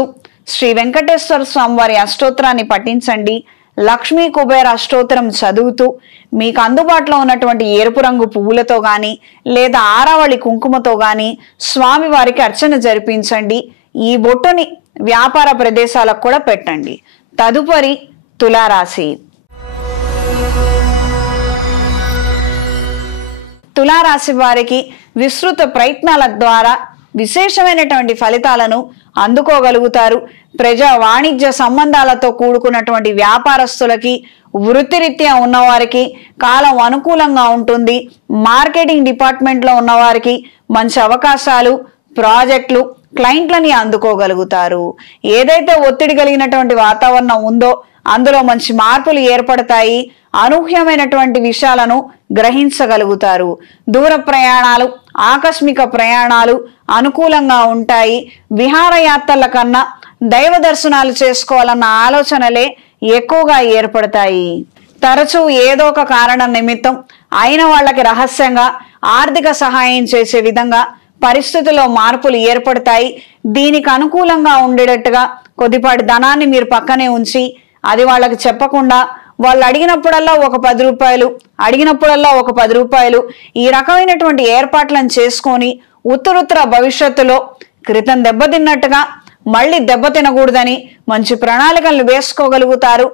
శ్రీ వెంకటేశ్వర స్వామి వారి అష్టోత్తరాన్ని పఠించండి. లక్ష్మీ కుబేర అష్టోత్తరం చదువుతూ మీకు అందుబాటులో ఉన్నటువంటి ఎరుపు రంగు పువ్వులతో గాని లేదా ఆరావళి కుంకుమతో గాని స్వామి వారికి అర్చన జరిపించండి. ఈ బొట్టుని వ్యాపార ప్రదేశాలకు కూడా పెట్టండి. తదుపరి తులారాశి. తులారాశి వారికి విస్తృత ప్రయత్నాల ద్వారా విశేషమైనటువంటి ఫలితాలను అందుకోగలుగుతారు. ప్రజా వాణిజ్య సంబంధాలతో కూడుకున్నటువంటి వ్యాపారస్తులకి, వృత్తిరీత్యా ఉన్నవారికి కాలం అనుకూలంగా ఉంటుంది. మార్కెటింగ్ డిపార్ట్మెంట్లో ఉన్నవారికి మంచి అవకాశాలు, ప్రాజెక్టులు, క్లయింట్లని అందుకోగలుగుతారు. ఏదైతే ఒత్తిడి కలిగినటువంటి వాతావరణం ఉందో అందులో మంచి మార్పులు ఏర్పడతాయి. అనూహ్యమైనటువంటి విషయాలను గ్రహించగలుగుతారు. దూర ప్రయాణాలు, ఆకస్మిక ప్రయాణాలు అనుకూలంగా ఉంటాయి. విహారయాత్రల కన్నా దైవ దర్శనాలు చేసుకోవాలన్న ఆలోచనలే ఎక్కువగా ఏర్పడతాయి. తరచూ ఏదో ఒక కారణం నిమిత్తం అయిన వాళ్ళకి రహస్యంగా ఆర్థిక సహాయం చేసే విధంగా పరిస్థితుల్లో మార్పులు ఏర్పడతాయి. దీనికి అనుకూలంగా ఉండేటట్టుగా కొద్దిపాటి ధనాన్ని మీరు పక్కనే ఉంచి అది వాళ్ళకి చెప్పకుండా వాళ్ళు అడిగినప్పుడల్లా ఒక 10 రూపాయలు, అడిగినప్పుడల్లా ఒక 10 రూపాయలు ఈ రకమైనటువంటి ఏర్పాట్లను చేసుకొని ఉత్తరోత్తర భవిష్యత్తులో క్రితం దెబ్బతిన్నట్టుగా మళ్ళీ దెబ్బతినకూడదని మంచి ప్రణాళికలను వేసుకోగలుగుతారు.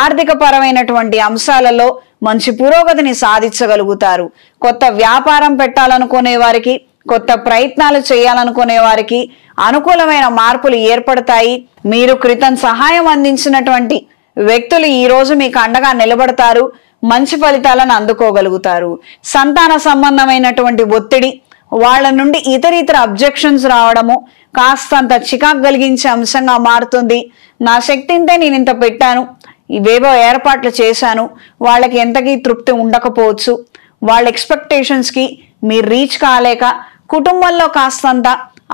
ఆర్థిక పరమైనటువంటి అంశాలలో మంచి పురోగతిని సాధించగలుగుతారు. కొత్త వ్యాపారం పెట్టాలనుకునే వారికి, కొత్త ప్రయత్నాలు చేయాలనుకునే వారికి అనుకూలమైన మార్పులు ఏర్పడతాయి. మీరు క్రితం సహాయం అందించినటువంటి వ్యక్తులు ఈ రోజు మీకు అండగా నిలబడతారు. మంచి ఫలితాలను అందుకోగలుగుతారు. సంతాన సంబంధమైనటువంటి ఒత్తిడి, వాళ్ళ నుండి ఇతర అబ్జెక్షన్స్ రావడము కాస్తంత చికాకు కలిగించే అంశంగా మారుతుంది. నా శక్తి ఇంతే, నేను ఇంత పెట్టాను, ఇవేవో ఏర్పాట్లు చేశాను, వాళ్ళకి ఎంతకీ తృప్తి ఉండకపోవచ్చు. వాళ్ళ ఎక్స్పెక్టేషన్స్కి మీరు రీచ్ కాలేక కుటుంబంలో కాస్తంత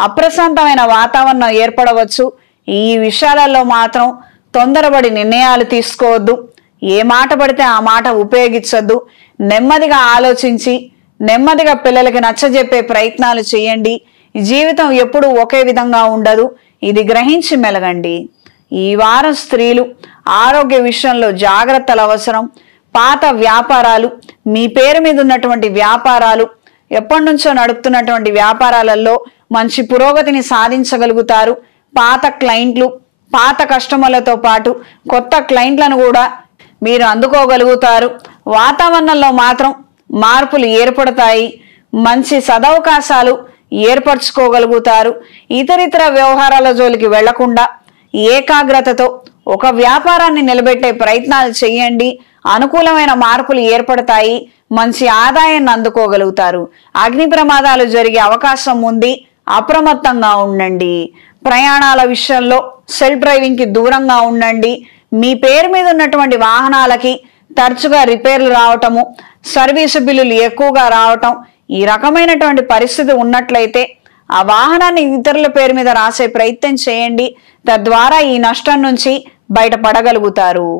అప్రశాంతమైన వాతావరణం ఏర్పడవచ్చు. ఈ విషయాలలో మాత్రం తొందరపడి నిర్ణయాలు తీసుకోవద్దు. ఏ మాట పడితే ఆ మాట ఉపయోగించొద్దు. నెమ్మదిగా ఆలోచించి నెమ్మదిగా పిల్లలకి నచ్చజెప్పే ప్రయత్నాలు చేయండి. జీవితం ఎప్పుడూ ఒకే విధంగా ఉండదు. ఇది గ్రహించి మెలగండి. ఈ వారం స్త్రీలు ఆరోగ్య విషయంలో జాగ్రత్తలు అవసరం. పాత వ్యాపారాలు, మీ పేరు మీద ఉన్నటువంటి వ్యాపారాలు, ఎప్పటి నుంచో నడుపుతున్నటువంటి వ్యాపారాలలో మంచి పురోగతిని సాధించగలుగుతారు. పాత క్లయింట్లు, పాత కస్టమర్లతో పాటు కొత్త క్లయింట్లను కూడా మీరు అందుకోగలుగుతారు. వాతావరణంలో మాత్రం మార్పులు ఏర్పడతాయి. మంచి సదవకాశాలు ఏర్పరచుకోగలుగుతారు. ఇతరితర వ్యవహారాల జోలికి వెళ్లకుండా ఏకాగ్రతతో ఒక వ్యాపారాన్ని నిలబెట్టే ప్రయత్నాలు చేయండి. అనుకూలమైన మార్పులు ఏర్పడతాయి. మంచి ఆదాయాన్ని అందుకోగలుగుతారు. అగ్ని ప్రమాదాలు జరిగే అవకాశం ఉంది. అప్రమత్తంగా ఉండండి. ప్రయాణాల విషయంలో సెల్ఫ్ డ్రైవింగ్ కి దూరంగా ఉండండి. మీ పేరు మీద ఉన్నటువంటి వాహనాలకి తరచుగా రిపేర్లు రావటము, సర్వీసు బిల్లులు ఎక్కువగా రావటం, ఈ రకమైనటువంటి పరిస్థితి ఉన్నట్లయితే ఆ వాహనాన్ని ఇతరుల పేరు మీద రాసే ప్రయత్నం చేయండి. తద్వారా ఈ నష్టం నుంచి బయటపడగలుగుతారు.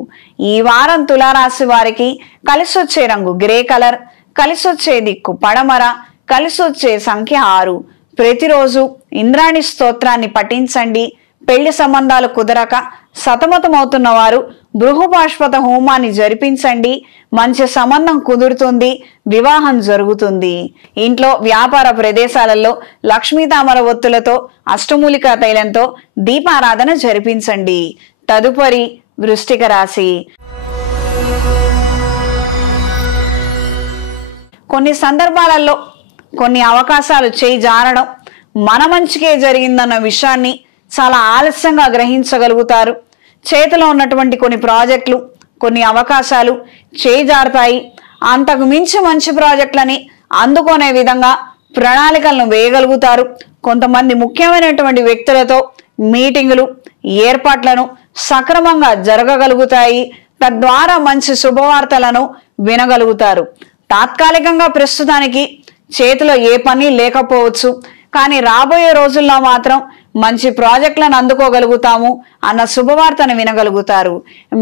ఈ వారం తులారాశి వారికి కలిసొచ్చే రంగు గ్రే కలర్, కలిసొచ్చే దిక్కు పడమర, కలిసొచ్చే సంఖ్య 6. ప్రతిరోజు ఇంద్రాణి స్తోత్రాన్ని పఠించండి. పెళ్లి సంబంధాలు కుదరక సతమతమవుతున్న వారు బృహపాష్పత హోమాన్ని జరిపించండి. మంచి సంబంధం కుదురుతుంది. వివాహం జరుగుతుంది. ఇంట్లో వ్యాపార ప్రదేశాలలో లక్ష్మీ తామర ఒత్తులతో, అష్టమూలికా తైలంతో దీపారాధన జరిపించండి. తదుపరి వృశ్చిక రాశి. కొన్ని సందర్భాలలో కొన్ని అవకాశాలు చేయి జారడం మన మంచికే జరిగిందన్న విషయాన్ని చాలా ఆలస్యంగా గ్రహించగలుగుతారు. చేతిలో ఉన్నటువంటి కొన్ని ప్రాజెక్టులు, కొన్ని అవకాశాలు చేయి జారుతాయి. అంతకు మించి మంచి ప్రాజెక్టులని అందుకునే విధంగా ప్రణాళికలను వేయగలుగుతారు. కొంతమంది ముఖ్యమైనటువంటి వ్యక్తులతో మీటింగులు, ఏర్పాట్లను సక్రమంగా జరగగలుగుతాయి. తద్వారా మంచి శుభవార్తలను వినగలుగుతారు. తాత్కాలికంగా ప్రస్తుతానికి చేతిలో ఏ పని లేకపోవచ్చు, కానీ రాబోయే రోజుల్లో మాత్రం మంచి ప్రాజెక్టులను అందుకోగలుగుతాము అన్న శుభవార్తను వినగలుగుతారు.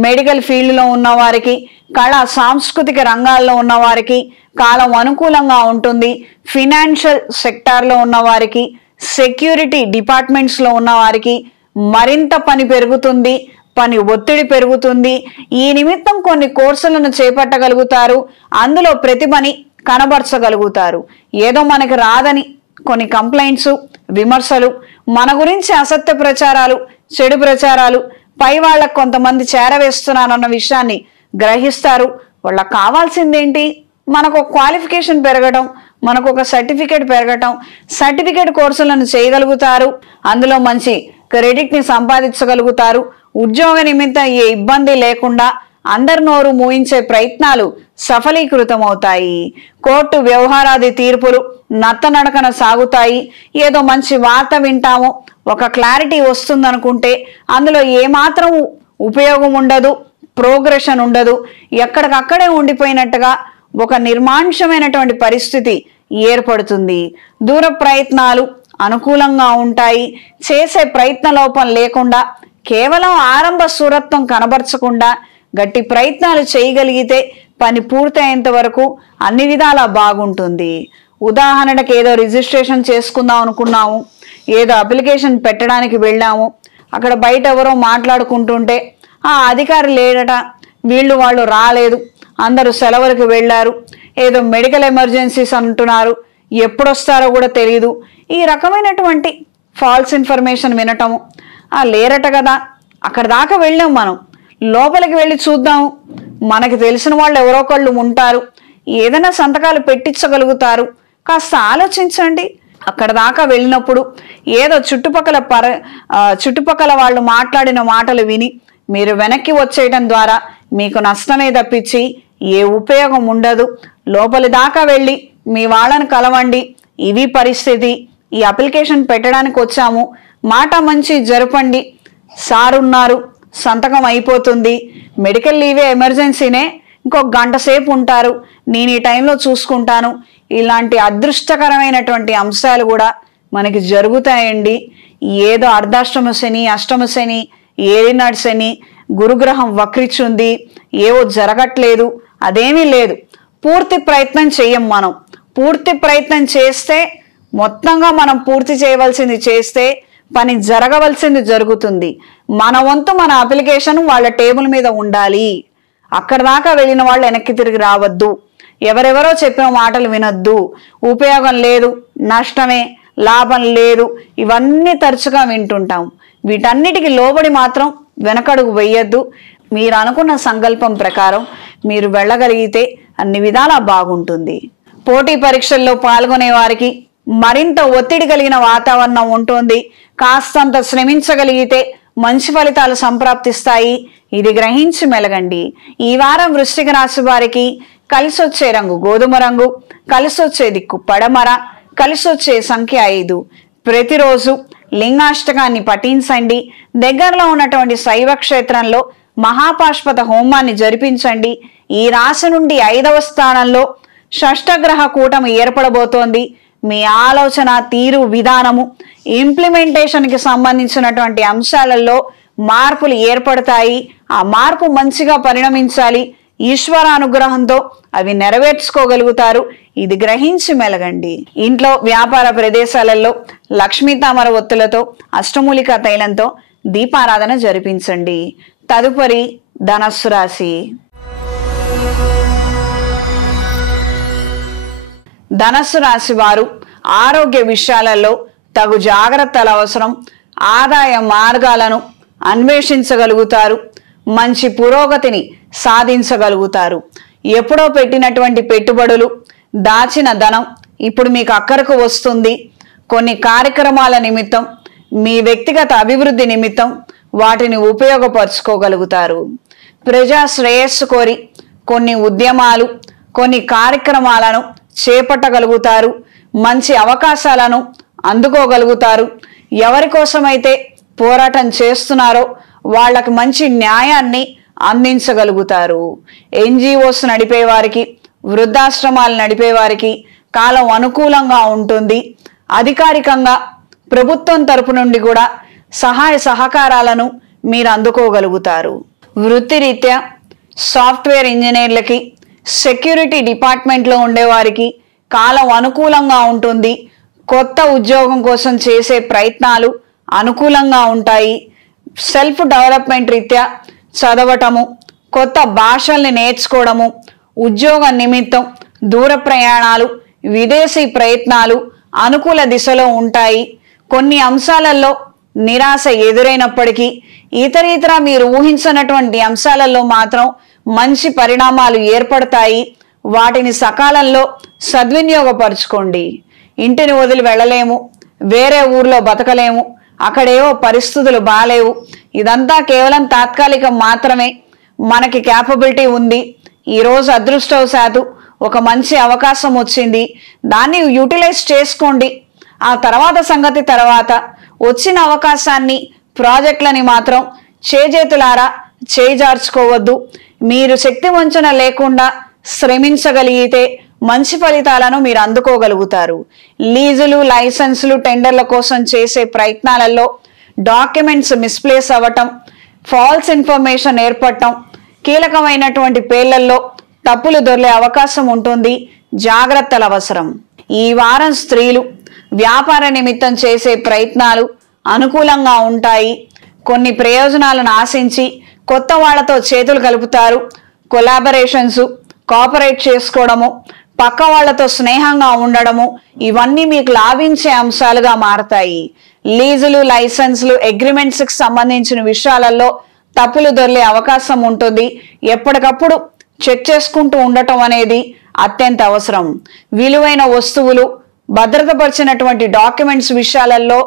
మెడికల్ ఫీల్డ్లో ఉన్న వారికి, కళా సాంస్కృతిక రంగాల్లో ఉన్న వారికి కాలం అనుకూలంగా ఉంటుంది. ఫినాన్షియల్ సెక్టార్లో ఉన్న వారికి, సెక్యూరిటీ డిపార్ట్మెంట్స్లో ఉన్న వారికి మరింత పని పెరుగుతుంది, పని ఒత్తిడి పెరుగుతుంది. ఈ నిమిత్తం కొన్ని కోర్సులను చేపట్టగలుగుతారు. అందులో ప్రతిభని కనబరచగలుగుతారు. ఏదో మనకి రాదని కొన్ని కంప్లైంట్స్, విమర్శలు, మన గురించి అసత్య ప్రచారాలు, చెడు ప్రచారాలు పై వాళ్ళకు కొంతమంది చేరవేస్తున్నారన్న విషయాన్ని గ్రహిస్తారు. వాళ్ళకి కావాల్సిందేంటి? మనకు క్వాలిఫికేషన్ పెరగడం, మనకు ఒక సర్టిఫికేట్ పెరగటం, సర్టిఫికేట్ కోర్సులను చేయగలుగుతారు. అందులో మంచి క్రెడిట్ని సంపాదించగలుగుతారు. ఉద్యోగ నిమిత్తం ఏ ఇబ్బంది లేకుండా అందరి నోరు మూయించే ప్రయత్నాలు సఫలీకృతమవుతాయి. కోర్టు వ్యవహారాది తీర్పులు నత్తనడకన సాగుతాయి. ఏదో మంచి వార్త వింటాము, ఒక క్లారిటీ వస్తుందనుకుంటే అందులో ఏమాత్రం ఉపయోగం ఉండదు, ప్రోగ్రెషన్ ఉండదు. ఎక్కడికక్కడే ఉండిపోయినట్టుగా ఒక నిర్మానుష్యమైనటువంటి పరిస్థితి ఏర్పడుతుంది. దూర ప్రయత్నాలు అనుకూలంగా ఉంటాయి. చేసే ప్రయత్న లోపం లేకుండా, కేవలం ఆరంభ సూరత్వం కనబరచకుండా గట్టి ప్రయత్నాలు చేయగలిగితే పని పూర్తయ్యేంత వరకు అన్ని విధాలా బాగుంటుంది. ఉదాహరణకు ఏదో రిజిస్ట్రేషన్ చేసుకుందాం అనుకున్నాము, ఏదో అప్లికేషన్ పెట్టడానికి వెళ్ళాము, అక్కడ బయట ఎవరో మాట్లాడుకుంటుంటే ఆ అధికారి లేడట, వాళ్ళు రాలేదు, అందరూ సెలవులకు వెళ్ళారు, ఏదో మెడికల్ ఎమర్జెన్సీస్ అంటున్నారు, ఎప్పుడొస్తారో కూడా తెలియదు. ఈ రకమైనటువంటి ఫాల్స్ ఇన్ఫర్మేషన్ వినటము, లేరట కదా, అక్కడ దాకా వెళ్ళాం, మనం లోపలికి వెళ్ళి చూద్దాము, మనకి తెలిసిన వాళ్ళు ఎవరో ఒకళ్ళు ఉంటారు, ఏదైనా సంతకాలు పెట్టించగలుగుతారు. కాస్త ఆలోచించండి. అక్కడ దాకా వెళ్ళినప్పుడు ఏదో చుట్టుపక్కల వాళ్ళు మాట్లాడిన మాటలు విని మీరు వెనక్కి వచ్చేయడం ద్వారా మీకు నష్టమే తప్పించి ఏ ఉపయోగం ఉండదు. లోపలి దాకా వెళ్ళి మీ వాళ్ళని కలవండి, ఇవి పరిస్థితి, ఈ అప్లికేషన్ పెట్టడానికి వచ్చాము, మాట మంచి జరపండి, సారున్నారు, సంతకం అయిపోతుంది, మెడికల్ లీవే ఎమర్జెన్సీనే, ఇంకొక గంట సేపు ఉంటారు, నేను ఈ టైంలో చూసుకుంటాను. ఇలాంటి అదృష్టకరమైనటువంటి అంశాలు కూడా మనకి జరుగుతాయండి. ఏదో అర్ధాష్టమ శని, అష్టమ శని, ఏలినాడు శని, గురుగ్రహం వక్రిచుంది, ఏవో జరగట్లేదు, అదేమీ లేదు. పూర్తి ప్రయత్నం చెయ్యం. మనం పూర్తి ప్రయత్నం చేస్తే, మొత్తంగా మనం పూర్తి చేయవలసింది చేస్తే పని జరగవలసింది జరుగుతుంది. మన వంతు మన అప్లికేషన్ వాళ్ళ టేబుల్ మీద ఉండాలి. అక్కడ దాకా వెళ్ళిన వాళ్ళు వెనక్కి తిరిగి రావద్దు. ఎవరెవరో చెప్పిన మాటలు వినొద్దు. ఉపయోగం లేదు, నష్టమే, లాభం లేదు, ఇవన్నీ తరచుగా వింటుంటాం. వీటన్నిటికీ లోబడి మాత్రం వెనకడుగు వెయ్యొద్దు. మీరు అనుకున్న సంకల్పం ప్రకారం మీరు వెళ్ళగలిగితే అన్ని విధాలా బాగుంటుంది. పోటీ పరీక్షల్లో పాల్గొనే వారికి మరింత ఒత్తిడి కలిగిన వాతావరణం ఉంటుంది. కాస్తంత శ్రమించగలిగితే మంచి ఫలితాలు సంప్రాప్తిస్తాయి. ఇది గ్రహించి మెలగండి. ఈ వారం వృశ్చిక రాశి వారికి కలిసొచ్చే రంగు గోధుమ రంగు, కలిసొచ్చే దిక్కు పడమర, కలిసొచ్చే సంఖ్య 5. ప్రతిరోజు లింగాష్టకాన్ని పఠించండి. దగ్గరలో ఉన్నటువంటి శైవ క్షేత్రంలో మహాపాష్పత హోమాన్ని జరిపించండి. ఈ రాశి నుండి 5వ స్థానంలో షష్టగ్రహ కూటమి ఏర్పడబోతోంది. మీ ఆలోచన తీరు, విధానము, ఇంప్లిమెంటేషన్కి సంబంధించినటువంటి అంశాలలో మార్పులు ఏర్పడతాయి. ఆ మార్పు మంచిగా పరిణమించాలి. ఈశ్వరానుగ్రహంతో అవి నెరవేర్చుకోగలుగుతారు. ఇది గ్రహించి మెలగండి. ఇంట్లో, వ్యాపార ప్రదేశాలలో లక్ష్మీ తామర ఒత్తులతో, అష్టమూలికా తైలంతో దీపారాధన జరిపించండి. తదుపరి ధనస్సు రాశి. ధనస్సు రాశి వారు ఆరోగ్య విషయాలలో తగు జాగ్రత్తల అవసరం. ఆదాయ మార్గాలను అన్వేషించగలుగుతారు. మంచి పురోగతిని సాధించగలుగుతారు. ఎప్పుడో పెట్టినటువంటి పెట్టుబడులు, దాచిన ధనం ఇప్పుడు మీకు అక్కరకు వస్తుంది. కొన్ని కార్యక్రమాల నిమిత్తం, మీ వ్యక్తిగత అభివృద్ధి నిమిత్తం వాటిని ఉపయోగపరుచుకోగలుగుతారు. ప్రజా శ్రేయస్సు కోరి కొన్ని ఉద్యమాలు, కొన్ని కార్యక్రమాలను చేపట్టగలుగుతారు. మంచి అవకాశాలను అందుకోగలుగుతారు. ఎవరి కోసమైతే పోరాటం చేస్తున్నారో వాళ్ళకి మంచి న్యాయాన్ని అందించగలుగుతారు. ఎన్జిఓస్ నడిపేవారికి, వృద్ధాశ్రమాలు నడిపేవారికి కాలం అనుకూలంగా ఉంటుంది. అధికారికంగా ప్రభుత్వం తరపు నుండి కూడా సహాయ సహకారాలను మీరు అందుకోగలుగుతారు. వృత్తిరీత్యా సాఫ్ట్వేర్ ఇంజనీర్లకి, సెక్యూరిటీ డిపార్ట్మెంట్లో ఉండేవారికి కాలం అనుకూలంగా ఉంటుంది. కొత్త ఉద్యోగం కోసం చేసే ప్రయత్నాలు అనుకూలంగా ఉంటాయి. సెల్ఫ్ డెవలప్మెంట్ రీత్యా చదవటము, కొత్త భాషల్ని నేర్చుకోవడము, ఉద్యోగ నిమిత్తం దూర ప్రయాణాలు, విదేశీ ప్రయత్నాలు అనుకూల దిశలో ఉంటాయి. కొన్ని అంశాలలో నిరాశ ఎదురైనప్పటికీ ఇతర మీరు ఊహించినటువంటి అంశాలలో మాత్రం మంచి పరిణామాలు ఏర్పడతాయి. వాటిని సకాలంలో సద్వినియోగపరచుకోండి. ఇంటిని వదిలి వెళ్ళలేము, వేరే ఊర్లో బతకలేము, అక్కడేవో పరిస్థితులు బాలేవు, ఇదంతా కేవలం తాత్కాలికం మాత్రమే. మనకి క్యాపబిలిటీ ఉంది. ఈరోజు అదృష్టవశాత్తు ఒక మంచి అవకాశం వచ్చింది, దాన్ని యూటిలైజ్ చేసుకోండి. ఆ తర్వాత సంగతి తర్వాత. వచ్చిన అవకాశాన్ని, ప్రాజెక్టులని మాత్రం చేజేతులారా చేజార్చుకోవద్దు. మీరు శక్తి వంచన లేకుండా శ్రమించగలిగితే మంచి ఫలితాలను మీరు అందుకోగలుగుతారు. లీజులు, లైసెన్సులు, టెండర్ల కోసం చేసే ప్రయత్నాలలో డాక్యుమెంట్స్ మిస్ప్లేస్ అవ్వటం, ఫాల్స్ ఇన్ఫర్మేషన్ ఏర్పడటం, కీలకమైనటువంటి పేర్లలో తప్పులు దొర్లే అవకాశం ఉంటుంది. జాగ్రత్తలు అవసరం. ఈ వారం స్త్రీలు వ్యాపార నిమిత్తం చేసే ప్రయత్నాలు అనుకూలంగా ఉంటాయి. కొన్ని ప్రయోజనాలను ఆశించి కొత్త వాళ్లతో చేతులు కలుపుతారు. కొలాబరేషన్స్, కోఆపరేట్ చేసుకోవడము, పక్క వాళ్లతో స్నేహంగా ఉండడము, ఇవన్నీ మీకు లాభించే అంశాలుగా మారతాయి. లీజులు, లైసెన్సులు, అగ్రిమెంట్స్కి సంబంధించిన విషయాలలో తప్పులు దొర్లే అవకాశం ఉంటుంది. ఎప్పటికప్పుడు చెక్ చేసుకుంటూ ఉండటం అనేది అత్యంత అవసరం. విలువైన వస్తువులు, భద్రతపరిచినటువంటి డాక్యుమెంట్స్ విషయాలలో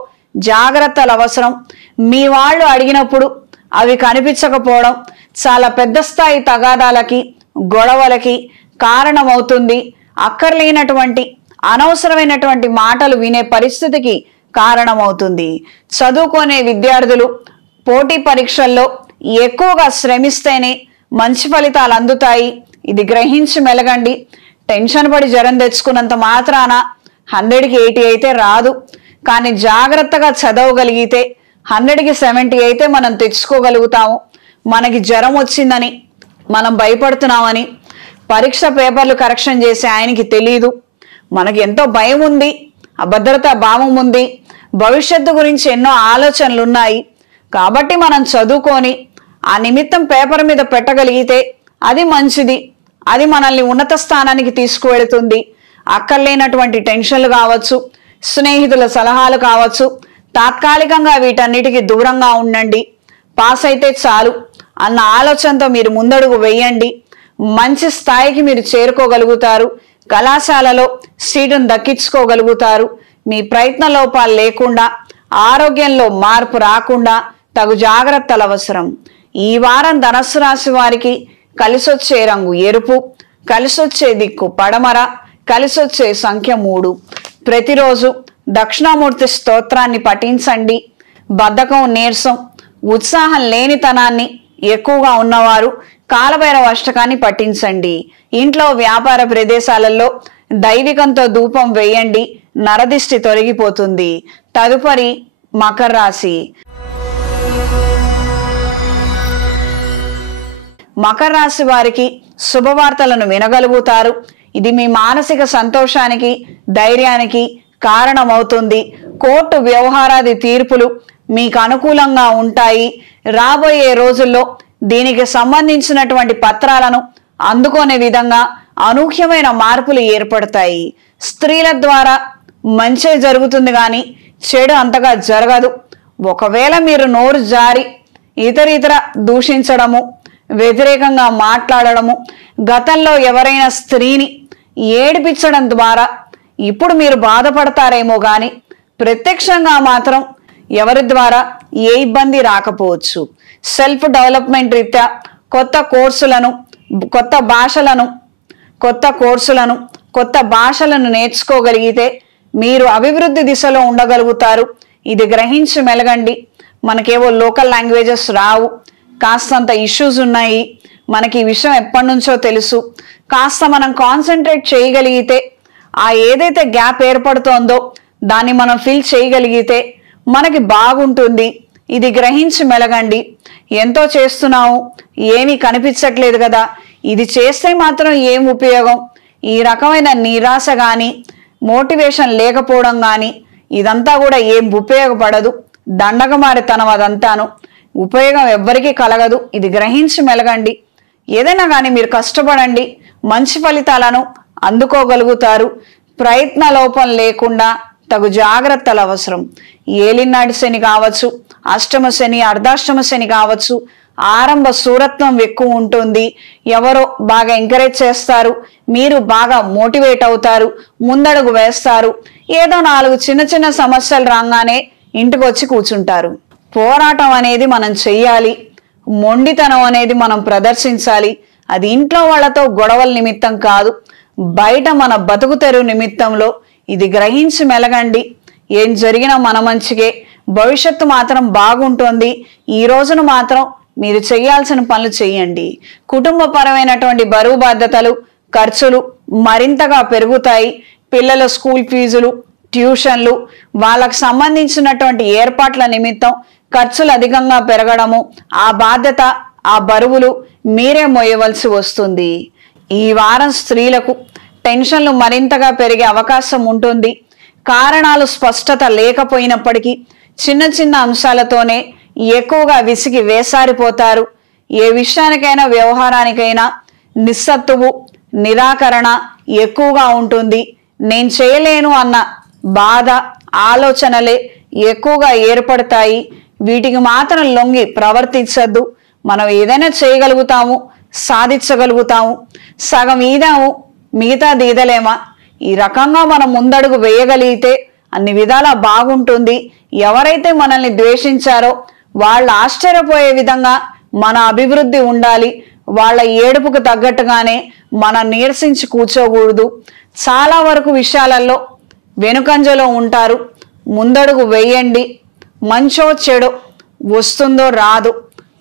జాగ్రత్తలు అవసరం. మీ వాళ్ళు అడిగినప్పుడు అవి కనిపించకపోవడం చాలా పెద్ద స్థాయి తగాదాలకి, గొడవలకి కారణమవుతుంది. అక్కర్లేనటువంటి అనవసరమైనటువంటి మాటలు వినే పరిస్థితికి కారణమవుతుంది. చదువుకునే విద్యార్థులు పోటీ పరీక్షల్లో ఎక్కువగా శ్రమిస్తేనే మంచి ఫలితాలు అందుతాయి. ఇది గ్రహించి మెలగండి. టెన్షన్ పడి జ్వరం తెచ్చుకున్నంత మాత్రాన 100కి 80 అయితే రాదు. కానీ జాగ్రత్తగా చదవగలిగితే 100కి 70 అయితే మనం తెచ్చుకోగలుగుతాము. మనకి జ్వరం వచ్చిందని మనం భయపడుతున్నామని పరీక్ష పేపర్లు కరెక్షన్ చేసే ఆయనకి తెలీదు. మనకి ఎంతో భయం ఉంది, అభద్రతా భావం ఉంది, భవిష్యత్తు గురించి ఎన్నో ఆలోచనలు ఉన్నాయి. కాబట్టి మనం చదువుకొని ఆ నిమిత్తం పేపర్ మీద పెట్టగలిగితే అది మంచిది. అది మనల్ని ఉన్నత స్థానానికి తీసుకువెళుతుంది. అక్కర్లేనటువంటి టెన్షన్లు కావచ్చు, స్నేహితుల సలహాలు కావచ్చు, తాత్కాలికంగా వీటన్నిటికీ దూరంగా ఉండండి. పాస్ అయితే చాలు అన్న ఆలోచనతో మీరు ముందడుగు వేయండి. మంచి స్థాయికి మీరు చేరుకోగలుగుతారు. కళాశాలలో సీటును దక్కించుకోగలుగుతారు. మీ ప్రయత్న లోపాలు లేకుండా, ఆరోగ్యంలో మార్పు రాకుండా తగు జాగ్రత్తలు అవసరం. ఈ వారం ధనుస్సు రాశి వారికి కలిసొచ్చే రంగు ఎరుపు, కలిసొచ్చే దిక్కు పడమర, కలిసొచ్చే సంఖ్య 3. ప్రతిరోజు దక్షిణామూర్తి స్తోత్రాన్ని పఠించండి. బద్ధకం, నీరసం, ఉత్సాహం లేనితనాన్ని ఎక్కువగా ఉన్నవారు కాలభైరవ అష్టకాన్ని పఠించండి. ఇంట్లో, వ్యాపార ప్రదేశాలలో దైవికంతో ధూపం వేయండి. నరదిష్టి తొలగిపోతుంది. తదుపరి మకర రాశి. మకర రాశి వారికి శుభవార్తలను వినగలుగుతారు. ఇది మీ మానసిక సంతోషానికి, ధైర్యానికి కారణమవుతుంది. కోర్టు వ్యవహారాది తీర్పులు మీకు అనుకూలంగా ఉంటాయి. రాబోయే రోజుల్లో దీనికి సంబంధించినటువంటి పత్రాలను అందుకునే విధంగా అనూహ్యమైన మార్పులు ఏర్పడతాయి. స్త్రీల ద్వారా మంచి జరుగుతుంది కానీ చెడు అంతగా జరగదు. ఒకవేళ మీరు నోరు జారి ఇతర దూషించడము, వ్యతిరేకంగా మాట్లాడడము, గతంలో ఎవరైనా స్త్రీని ఏడిపించడం ద్వారా ఇప్పుడు మీరు బాధపడతారేమో కానీ ప్రత్యక్షంగా మాత్రం ఎవరి ద్వారా ఏ ఇబ్బంది రాకపోవచ్చు. సెల్ఫ్ డెవలప్మెంట్ రీత్యా కొత్త భాషలను నేర్చుకోగలిగితే మీరు అభివృద్ధి దిశలో ఉండగలుగుతారు. ఇది గ్రహించి మెలగండి. మనకేవో లోకల్ లాంగ్వేజెస్ రావు, కాస్తంత ఇష్యూస్ ఉన్నాయి, మనకి ఈ విషయం ఎప్పటి నుంచో తెలుసు. కాస్త మనం కాన్సన్ట్రేట్ చేయగలిగితే ఆ ఏదైతే గ్యాప్ ఏర్పడుతోందో దాన్ని మనం ఫీల్ చేయగలిగితే మనకి బాగుంటుంది. ఇది గ్రహించి మెలగండి. ఎంతో చేస్తున్నాము, ఏమీ కనిపించట్లేదు కదా, ఇది చేస్తే మాత్రం ఏం ఉపయోగం, ఈ రకమైన నిరాశ కానీ మోటివేషన్ లేకపోవడం కానీ ఇదంతా కూడా ఏం ఉపయోగపడదు, దండగమారితనం అదంతాను, ఉపయోగం ఎవ్వరికీ కలగదు. ఇది గ్రహించి మెలగండి. ఏదైనా కానీ మీరు కష్టపడండి, మంచి ఫలితాలను అందుకోగలుగుతారు. ప్రయత్న లోపం లేకుండా తగు జాగ్రత్తలు అవసరం. ఏలినాటి శని కావచ్చు, అష్టమ శని, అర్ధాష్టమ శని కావచ్చు, ఆరంభ సూరత్వం ఎక్కువ ఉంటుంది. ఎవరో బాగా ఎంకరేజ్ చేస్తారు, మీరు బాగా మోటివేట్ అవుతారు, ముందడుగు వేస్తారు. ఏదో 4 చిన్న చిన్న సమస్యలు రాగానే ఇంటికి వచ్చి కూర్చుంటారు. పోరాటం అనేది మనం చెయ్యాలి, మొండితనం అనేది మనం ప్రదర్శించాలి. అది ఇంట్లో వాళ్ళతో గొడవల నిమిత్తం కాదు, బయట మన బతుకు తెరువు నిమిత్తంలో. ఇది గ్రహించి మెలగండి. ఏం జరిగినా మన మంచికే, భవిష్యత్తు మాత్రం బాగుంటుంది. ఈ రోజును మాత్రం మీరు చేయాల్సిన పనులు చేయండి. కుటుంబపరమైనటువంటి బరువు బాధ్యతలు, ఖర్చులు మరింతగా పెరుగుతాయి. పిల్లల స్కూల్ ఫీజులు, ట్యూషన్లు, వాళ్ళకు సంబంధించినటువంటి ఏర్పాట్ల నిమిత్తం ఖర్చులు అధికంగా పెరగడము, ఆ బాధ్యత, ఆ బరువులు మీరే మోయవలసి వస్తుంది. ఈ వారం స్త్రీలకు టెన్షన్లు మరింతగా పెరిగే అవకాశం ఉంటుంది. కారణాలు స్పష్టత లేకపోయినప్పటికీ చిన్న చిన్న అంశాలతోనే ఎక్కువగా విసిగి వేసారిపోతారు. ఏ విషయానికైనా వ్యవహారానికైనా నిస్సత్తువు, నిరాకరణ ఎక్కువగా ఉంటుంది. నేను చేయలేను అన్న బాధ, ఆలోచనలే ఎక్కువగా ఏర్పడతాయి. వీటికి మాత్రం లొంగి ప్రవర్తించద్దు. మనం ఏదైనా చేయగలుగుతాము, సాధించగలుగుతాము. సగం ఈదాము, మిగతా దీదలేమా? ఈ రకంగా మనం ముందడుగు వేయగలిగితే అన్ని విధాలా బాగుంటుంది. ఎవరైతే మనల్ని ద్వేషించారో వాళ్ళు ఆశ్చర్యపోయే విధంగా మన అభివృద్ధి ఉండాలి. వాళ్ళ ఏడుపుకు తగ్గట్టుగానే మనం నీరసించి కూర్చోకూడదు. చాలా వరకు విషయాలలో వెనుకంజలో ఉంటారు. ముందడుగు వేయండి. మంచో చెడో వస్తుందో రాదు,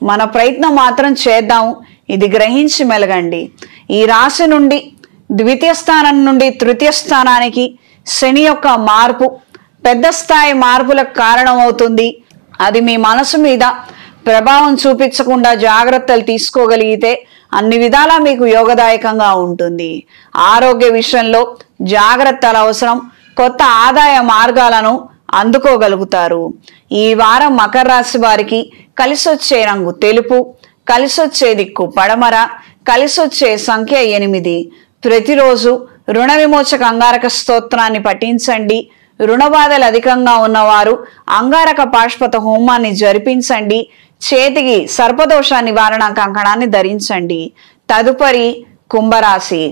మన ప్రయత్నం మాత్రం చేద్దాము. ఇది గ్రహించి మెలగండి. ఈ రాశి నుండి ద్వితీయ స్థానం నుండి తృతీయ స్థానానికి శని యొక్క మార్పు పెద్ద స్థాయి మార్పులకు కారణమవుతుంది. అది మీ మనసు మీద ప్రభావం చూపించకుండా జాగ్రత్తలు తీసుకోగలిగితే అన్ని విధాలా మీకు యోగదాయకంగా ఉంటుంది. ఆరోగ్య విషయంలో జాగ్రత్తలు అవసరం. కొత్త ఆదాయ మార్గాలను అందుకోగలుగుతారు. ఈ వారం మకర రాశి వారికి కలిసొచ్చే రంగు తెలుపు, కలిసొచ్చే దిక్కు పడమర, కలిసొచ్చే సంఖ్య 8. ప్రతిరోజు రుణ విమోచక అంగారక స్తోత్రాన్ని పఠించండి. రుణ బాధలు అధికంగా ఉన్నవారు అంగారక పాష్పత హోమాన్ని జరిపించండి. చేతికి సర్పదోష నివారణ కంకణాన్ని ధరించండి. తదుపరి కుంభరాశి.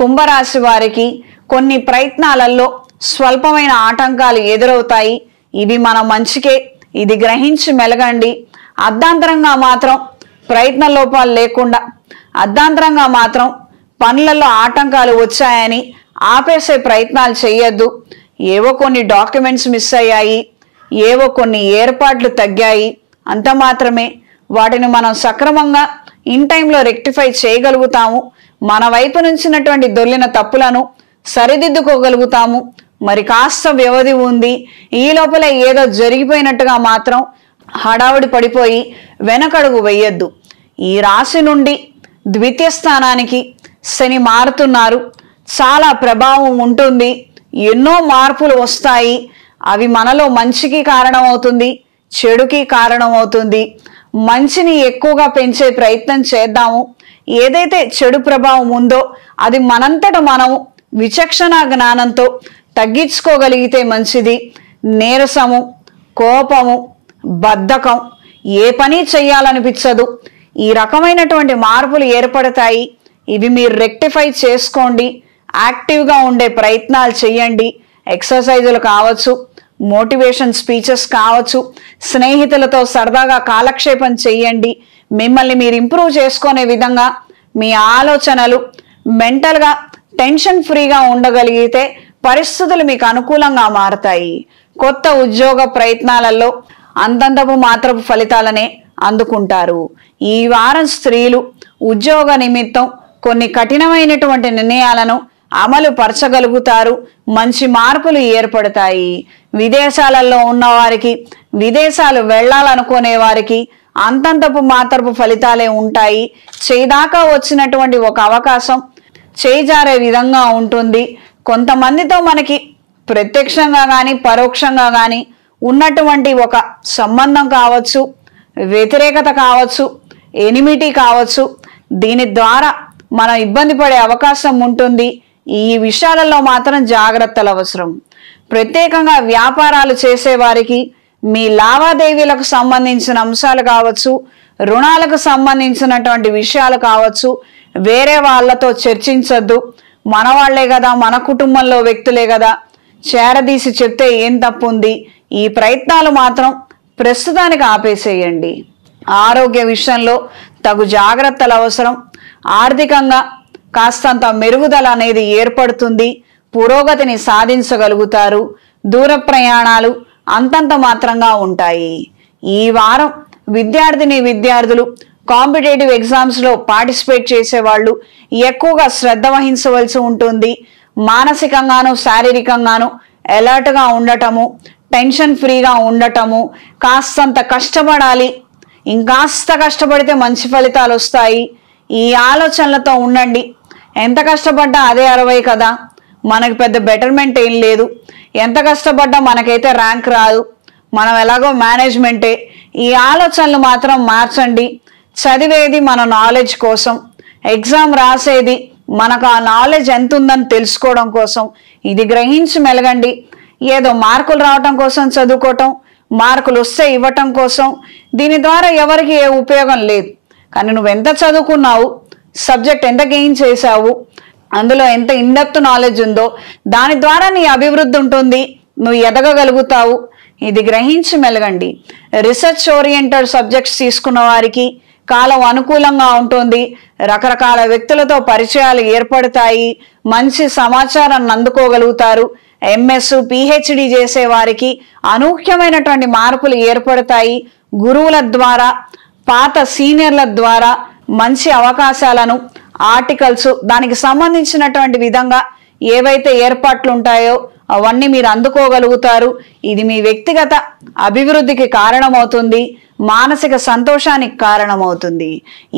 కుంభరాశి వారికి కొన్ని ప్రయత్నాలలో స్వల్పమైన ఆటంకాలు ఎదురవుతాయి. ఇవి మన మంచికే. ఇది గ్రహించి మెలగండి. అర్ధాంతరంగా మాత్రం ప్రయత్న లోపాలు లేకుండా, అర్ధాంతరంగా మాత్రం పనులలో ఆటంకాలు వచ్చాయని ఆపేసే ప్రయత్నాలు చేయొద్దు. ఏవో కొన్ని డాక్యుమెంట్స్ మిస్ అయ్యాయి, ఏవో కొన్ని ఏర్పాట్లు తగ్గాయి, అంత మాత్రమే. వాటిని మనం సక్రమంగా ఇన్ టైంలో రెక్టిఫై చేయగలుగుతాము. మన వైపు నుంచినటువంటి దొర్లిన తప్పులను సరిదిద్దుకోగలుగుతాము. మరి కాస్త వ్యవధి ఉంది. ఈ లోపల ఏదో జరిగిపోయినట్టుగా మాత్రం హడావుడి పడిపోయి వెనకడుగు వేయొద్దు. ఈ రాశి నుండి ద్వితీయ స్థానానికి శని మారుతున్నారు. చాలా ప్రభావం ఉంటుంది. ఎన్నో మార్పులు వస్తాయి. అవి మనలో మంచికి కారణమవుతుంది, చెడుకి కారణమవుతుంది. మంచిని ఎక్కువగా పెంచే ప్రయత్నం చేద్దాము. ఏదైతే చెడు ప్రభావం ఉందో అది మనంతట మనం విచక్షణ జ్ఞానంతో తగ్గించుకోగలిగితే మంచిది. నీరసము, కోపము, బద్ధకం, ఏ పని చెయ్యాలనిపించదు. ఈ రకమైనటువంటి మార్పులు ఏర్పడతాయి. ఇవి మీరు రెక్టిఫై చేసుకోండి. యాక్టివ్గా ఉండే ప్రయత్నాలు చేయండి. ఎక్సర్సైజులు కావచ్చు, మోటివేషన్ స్పీచెస్ కావచ్చు, స్నేహితులతో సరదాగా కాలక్షేపం చేయండి. మిమ్మల్ని మీరు ఇంప్రూవ్ చేసుకునే విధంగా మీ ఆలోచనలు మెంటల్గా టెన్షన్ ఫ్రీగా ఉండగలిగితే పరిస్థితులు మీకు అనుకూలంగా మారతాయి. కొత్త ఉద్యోగ ప్రయత్నాలలో అంతంతపు మాత్రపు ఫలితాలనే అందుకుంటారు. ఈ వారం స్త్రీలు ఉద్యోగ నిమిత్తం కొన్ని కఠినమైనటువంటి నిర్ణయాలను అమలు పరచగలుగుతారు. మంచి మార్పులు ఏర్పడతాయి. విదేశాలలో ఉన్న వారికి, విదేశాలు వెళ్ళాలనుకునే వారికి అంతంతపు మాత్రపు ఫలితాలే ఉంటాయి. చేదాకా వచ్చినటువంటి ఒక అవకాశం చేజారే విధంగా ఉంటుంది. కొంతమందితో మనకి ప్రత్యక్షంగా కానీ పరోక్షంగా కానీ ఉన్నటువంటి ఒక సంబంధం కావచ్చు, వ్యతిరేకత కావచ్చు, ఎనిమిటీ కావచ్చు, దీని ద్వారా మనం ఇబ్బంది పడే అవకాశం ఉంటుంది. ఈ విషయాలలో మాత్రం జాగ్రత్తలు అవసరం. ప్రత్యేకంగా వ్యాపారాలు చేసేవారికి మీ లావాదేవీలకు సంబంధించిన అంశాలు కావచ్చు, రుణాలకు సంబంధించినటువంటి విషయాలు కావచ్చు, వేరే వాళ్ళతో చర్చించొద్దు. మన వాళ్లే కదా, మన కుటుంబంలో వ్యక్తులే కదా, చేరదీసి చెప్తే ఏం తప్పు ఉంది. ఈ ప్రయత్నాలు మాత్రం ప్రస్తుతానికి ఆపేసేయండి. ఆరోగ్య విషయంలో తగు జాగ్రత్తలు అవసరం. ఆర్థికంగా కాస్తంత మెరుగుదల అనేది ఏర్పడుతుంది. పురోగతిని సాధించగలుగుతారు. దూర ప్రయాణాలు అంతంత మాత్రంగా ఉంటాయి. ఈ వారం విద్యార్థులు కాంపిటేటివ్ ఎగ్జామ్స్లో పార్టిసిపేట్ చేసేవాళ్ళు ఎక్కువగా శ్రద్ధ వహించవలసి ఉంటుంది. మానసికంగాను శారీరకంగాను అలర్ట్గా ఉండటము, టెన్షన్ ఫ్రీగా ఉండటము, కాస్తంత కష్టపడాలి, ఇంకాస్త కష్టపడితే మంచి ఫలితాలు వస్తాయి. ఈ ఆలోచనలతో ఉండండి. ఎంత కష్టపడ్డా అదే 60 కదా, మనకి పెద్ద బెటర్మెంట్ ఏం లేదు. ఎంత కష్టపడ్డా మనకైతే ర్యాంక్ రాదు, మనం ఎలాగో మేనేజ్మెంటే. ఈ ఆలోచనలు మాత్రం మార్చండి. చదివేది మన నాలెడ్జ్ కోసం, ఎగ్జామ్ రాసేది మనకు ఆ నాలెడ్జ్ ఎంత ఉందని తెలుసుకోవడం కోసం. ఇది గ్రహించి మెలగండి. ఏదో మార్కులు రావటం కోసం చదువుకోవటం, మార్కులు వస్తే ఇవ్వటం కోసం, దీని ద్వారా ఎవరికి ఏ ఉపయోగం లేదు. కానీ నువ్వు ఎంత చదువుకున్నావు, సబ్జెక్ట్ ఎంత గెయిన్ చేసావు, అందులో ఎంత ఇన్డెప్త్ నాలెడ్జ్ ఉందో దాని ద్వారా నీ అభివృద్ధి ఉంటుంది, నువ్వు ఎదగగలుగుతావు. ఇది గ్రహించి మెలగండి. రీసెర్చ్ ఓరియంటెడ్ సబ్జెక్ట్స్ తీసుకున్న వారికి కాలం అనుకూలంగా ఉంటుంది. రకరకాల వ్యక్తులతో పరిచయాలు ఏర్పడతాయి. మంచి సమాచారాన్ని అందుకోగలుగుతారు. ఎంఎస్, పిహెచ్డి చేసే వారికి అనూహ్యమైనటువంటి మార్పులు ఏర్పడతాయి. గురువుల ద్వారా, పాత సీనియర్ల ద్వారా మంచి అవకాశాలను, ఆర్టికల్స్, దానికి సంబంధించినటువంటి విధంగా ఏవైతే ఏర్పాట్లు ఉంటాయో అవన్నీ మీరు అందుకోగలుగుతారు. ఇది మీ వ్యక్తిగత అభివృద్ధికి కారణమవుతుంది, మానసిక సంతోషానికి కారణమవుతుంది.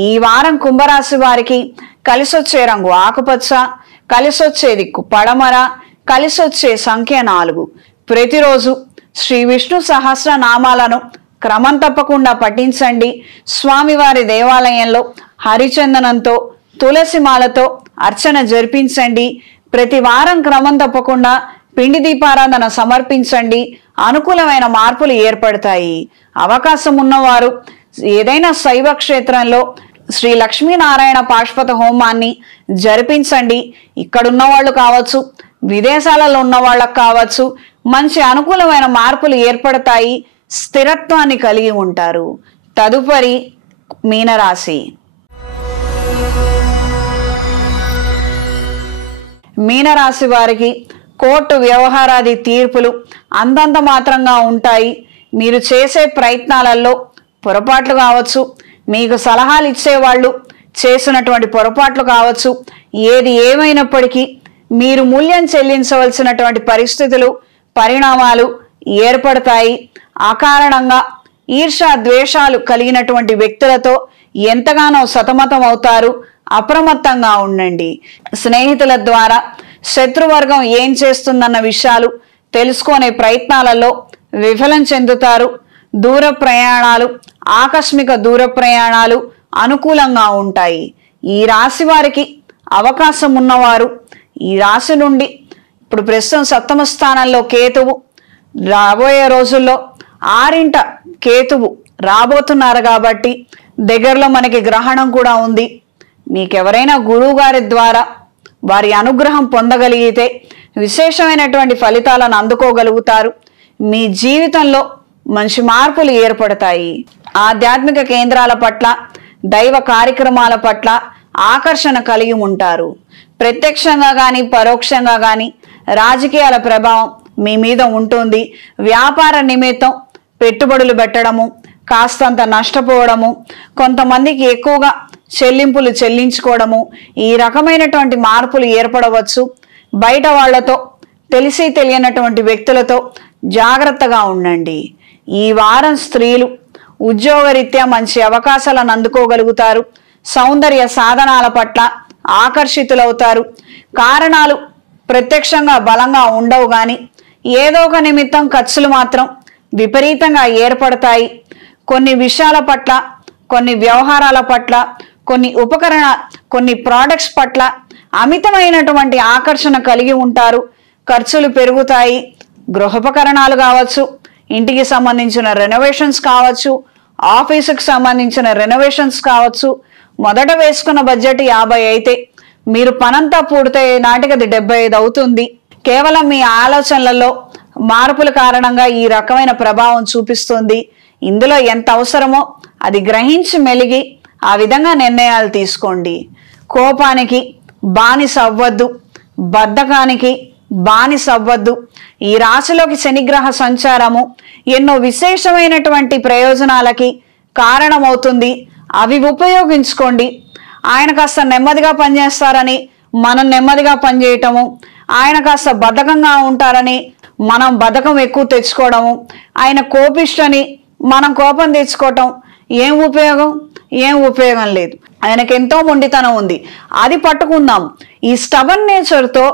ఈ వారం కుంభరాశి వారికి కలిసొచ్చే రంగు ఆకుపచ్చ, కలిసొచ్చే దిక్కు పడమర, కలిసొచ్చే సంఖ్య 4. ప్రతిరోజు శ్రీ విష్ణు సహస్రనామాలను క్రమం తప్పకుండా పఠించండి. స్వామివారి దేవాలయంలో హరిచందనంతో, తులసిమాలతో అర్చన జరిపించండి. ప్రతి వారం క్రమం తప్పకుండా పిండి దీపారాధన సమర్పించండి. అనుకూలమైన మార్పులు ఏర్పడతాయి. అవకాశం ఉన్నవారు ఏదైనా శైవ క్షేత్రంలో శ్రీ లక్ష్మీనారాయణ పాశుపత హోమాన్ని జరిపించండి. ఇక్కడున్న వాళ్ళు కావచ్చు, విదేశాలలో ఉన్న వాళ్ళకు కావచ్చు, మంచి అనుకూలమైన మార్పులు ఏర్పడతాయి. స్థిరత్వాన్ని కలిగి ఉంటారు. తదుపరి మీనరాశి. మీనరాశి వారికి కోర్టు వ్యవహారాది తీర్పులు అంతంత మాత్రంగా ఉంటాయి. మీరు చేసే ప్రయత్నాలలో పొరపాట్లు కావచ్చు, మీకు సలహాలు ఇచ్చేవాళ్ళు చేసినటువంటి పొరపాట్లు కావచ్చు, ఏది ఏమైనప్పటికీ మీరు మూల్యం చెల్లించవలసినటువంటి పరిస్థితులు, పరిణామాలు ఏర్పడతాయి. అకారణంగా ఈర్ష్య ద్వేషాలు కలిగినటువంటి వ్యక్తులతో ఎంతగానో సతమతం అవుతారు. అప్రమత్తంగా ఉండండి. స్నేహితుల ద్వారా శత్రువర్గం ఏం చేస్తుందన్న విషయాలు తెలుసుకునే ప్రయత్నాలలో విఫలం చెందుతారు. దూర ప్రయాణాలు, ఆకస్మిక దూర ప్రయాణాలు అనుకూలంగా ఉంటాయి. ఈ రాశి వారికి అవకాశం ఉన్నవారు ఈ రాశి నుండి ఇప్పుడు ప్రస్తుతం 7వ స్థానంలో కేతువు, రాబోయే రోజుల్లో 6వ కేతువు రాబోతున్నారు కాబట్టి దగ్గరలో మనకి గ్రహణం కూడా ఉంది. మీకెవరైనా గురువు గారి ద్వారా వారి అనుగ్రహం పొందగలిగితే విశేషమైనటువంటి ఫలితాలను అందుకోగలుగుతారు. మీ జీవితంలో మంచి మార్పులు ఏర్పడతాయి. ఆధ్యాత్మిక కేంద్రాల పట్ల, దైవ కార్యక్రమాల పట్ల ఆకర్షణ కలిగి ఉంటారు. ప్రత్యక్షంగా కానీ పరోక్షంగా కానీ రాజకీయాల ప్రభావం మీ మీద ఉంటుంది. వ్యాపార నిమిత్తం పెట్టుబడులు పెట్టడము, కాస్తంత నష్టపోవడము, కొంతమందికి ఎక్కువగా చెల్లింపులు చెల్లించుకోవడము, ఈ రకమైనటువంటి మార్పులు ఏర్పడవచ్చు. బయట వాళ్లతో, తెలిసి తెలియనటువంటి వ్యక్తులతో జాగ్రత్తగా ఉండండి. ఈ వారం స్త్రీలు ఉద్యోగరీత్యా మంచి అవకాశాలను అందుకోగలుగుతారు. సౌందర్య సాధనాల పట్ల ఆకర్షితులవుతారు. కారణాలు ప్రత్యక్షంగా బలంగా ఉండవు, కానీ ఏదో ఒక నిమిత్తం ఖర్చులు మాత్రం విపరీతంగా ఏర్పడతాయి. కొన్ని విషయాల పట్ల, కొన్ని వ్యవహారాల పట్ల, కొన్ని ప్రోడక్ట్స్ పట్ల అమితమైనటువంటి ఆకర్షణ కలిగి ఉంటారు. ఖర్చులు పెరుగుతాయి. గృహోపకరణాలు కావచ్చు, ఇంటికి సంబంధించిన రెనోవేషన్స్ కావచ్చు, ఆఫీసుకు సంబంధించిన రెనోవేషన్స్ కావచ్చు. మొదట వేసుకున్న బడ్జెట్ 50 అయితే మీరు పనంతా పూర్తయ్యే నాటికి అది 75 అవుతుంది. కేవలం మీ ఆలోచనలలో మార్పుల కారణంగా ఈ రకమైన ప్రభావం చూపిస్తుంది. ఇందులో ఎంత అవసరమో అది గ్రహించి మెలిగి ఆ విధంగా నిర్ణయాలు తీసుకోండి. కోపానికి బానిస అవ్వద్దు, బద్ధకానికి బానిస అవ్వద్దు. ఈ రాశిలోకి శనిగ్రహ సంచారము ఎన్నో విశేషమైనటువంటి ప్రయోజనాలకి కారణమవుతుంది. అవి ఉపయోగించుకోండి. ఆయన కాస్త నెమ్మదిగా పనిచేస్తారని మనం నెమ్మదిగా పనిచేయటము, ఆయన కాస్త బద్ధకంగా ఉంటారని మనం బద్ధకం ఎక్కువ తెచ్చుకోవడము, ఆయన కోపిష్టని మనం కోపం తెచ్చుకోవటం ఏం ఉపయోగం లేదు. ఆయనకు ఎంతో మొండితనం ఉంది, అది పట్టుకుందాం. ఈ స్టబన్ నేచర్తో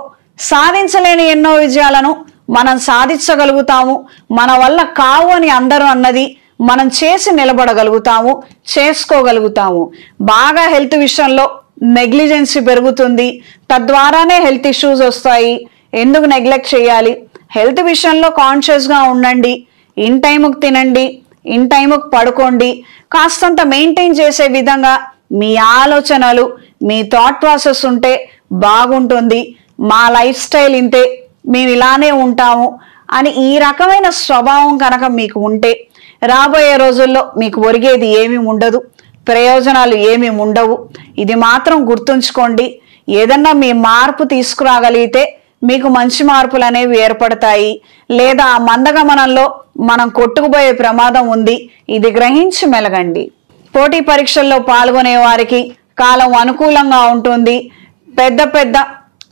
సాధించలేని ఎన్నో విజయాలను మనం సాధించగలుగుతాము. మన వల్ల కావు అని అందరూ అన్నది మనం చేసి నిలబడగలుగుతాము, చేసుకోగలుగుతాము. బాగా హెల్త్ విషయంలో నెగ్లిజెన్సీ పెరుగుతుంది, తద్వారానే హెల్త్ ఇష్యూస్ వస్తాయి. ఎందుకు నెగ్లెక్ట్ చేయాలి? హెల్త్ విషయంలో కాన్షియస్గా ఉండండి. ఇన్ టైంకి తినండి, ఇన్ టైంకి పడుకోండి. కాస్తంత మెయింటైన్ చేసే విధంగా మీ ఆలోచనలు, మీ థాట్ ప్రాసెస్ ఉంటే బాగుంటుంది. మా లైఫ్ స్టైల్ ఇంతే, మేము ఇలానే ఉంటాము అని ఈ రకమైన స్వభావం కనుక మీకు ఉంటే రాబోయే రోజుల్లో మీకు ఒరిగేది ఏమీ ఉండదు, ప్రయోజనాలు ఏమీ ఉండవు. ఇది మాత్రం గుర్తుంచుకోండి. ఏదన్నా మీ మార్పు తీసుకురాగలిగితే మీకు మంచి మార్పులు అనేవి ఏర్పడతాయి. లేదా ఆ మందగమనంలో మనం కొట్టుకుపోయే ప్రమాదం ఉంది. ఇది గ్రహించి మెలగండి. పోటీ పరీక్షల్లో పాల్గొనే వారికి కాలం అనుకూలంగా ఉంటుంది. పెద్ద పెద్ద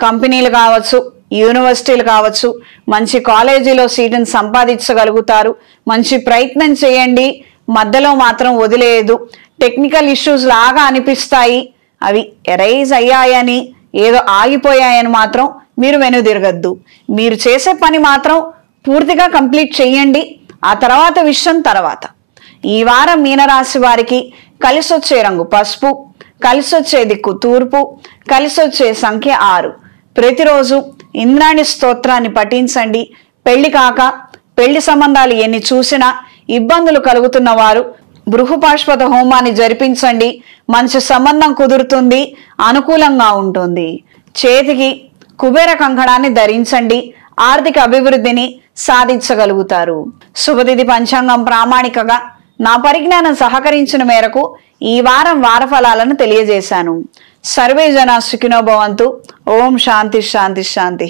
కంపెనీలు కావచ్చు, యూనివర్సిటీలు కావచ్చు, మంచి కాలేజీలో సీటును సంపాదించగలుగుతారు. మంచి ప్రయత్నం చేయండి, మధ్యలో మాత్రం వదిలేయదు. టెక్నికల్ ఇష్యూస్ లాగా అనిపిస్తాయి, అవి ఎరైజ్ అయ్యాయని, ఏదో ఆగిపోయాయని మాత్రం మీరు వెనుదిరగద్దు. మీరు చేసే పని మాత్రం పూర్తిగా కంప్లీట్ చేయండి. ఆ తర్వాత విషయం తర్వాత. ఈ వారం మీనరాశి వారికి కలిసొచ్చే రంగు పసుపు, కలిసొచ్చే దిక్కు తూర్పు, కలిసొచ్చే సంఖ్య 6. ప్రతిరోజు ఇంద్రాణి స్తోత్రాన్ని పఠించండి. పెళ్లి కాక, పెళ్లి సంబంధాలు ఎన్ని చూసినా ఇబ్బందులు కలుగుతున్న వారు బృహపాష్పద హోమాన్ని జరిపించండి. మంచి సంబంధం కుదురుతుంది, అనుకూలంగా ఉంటుంది. చేతికి కుబేర కంకణాన్ని ధరించండి. ఆర్థిక అభివృద్ధిని సాధించగలుగుతారు. శుభతిథి పంచాంగం ప్రామాణికగా నా పరిజ్ఞానం సహకరించిన మేరకు ఈ వారం వార ఫలాలను తెలియజేశాను. సర్వే జనా సుఖినో భవంతు. ఓం శాంతి శాంతి శాంతి.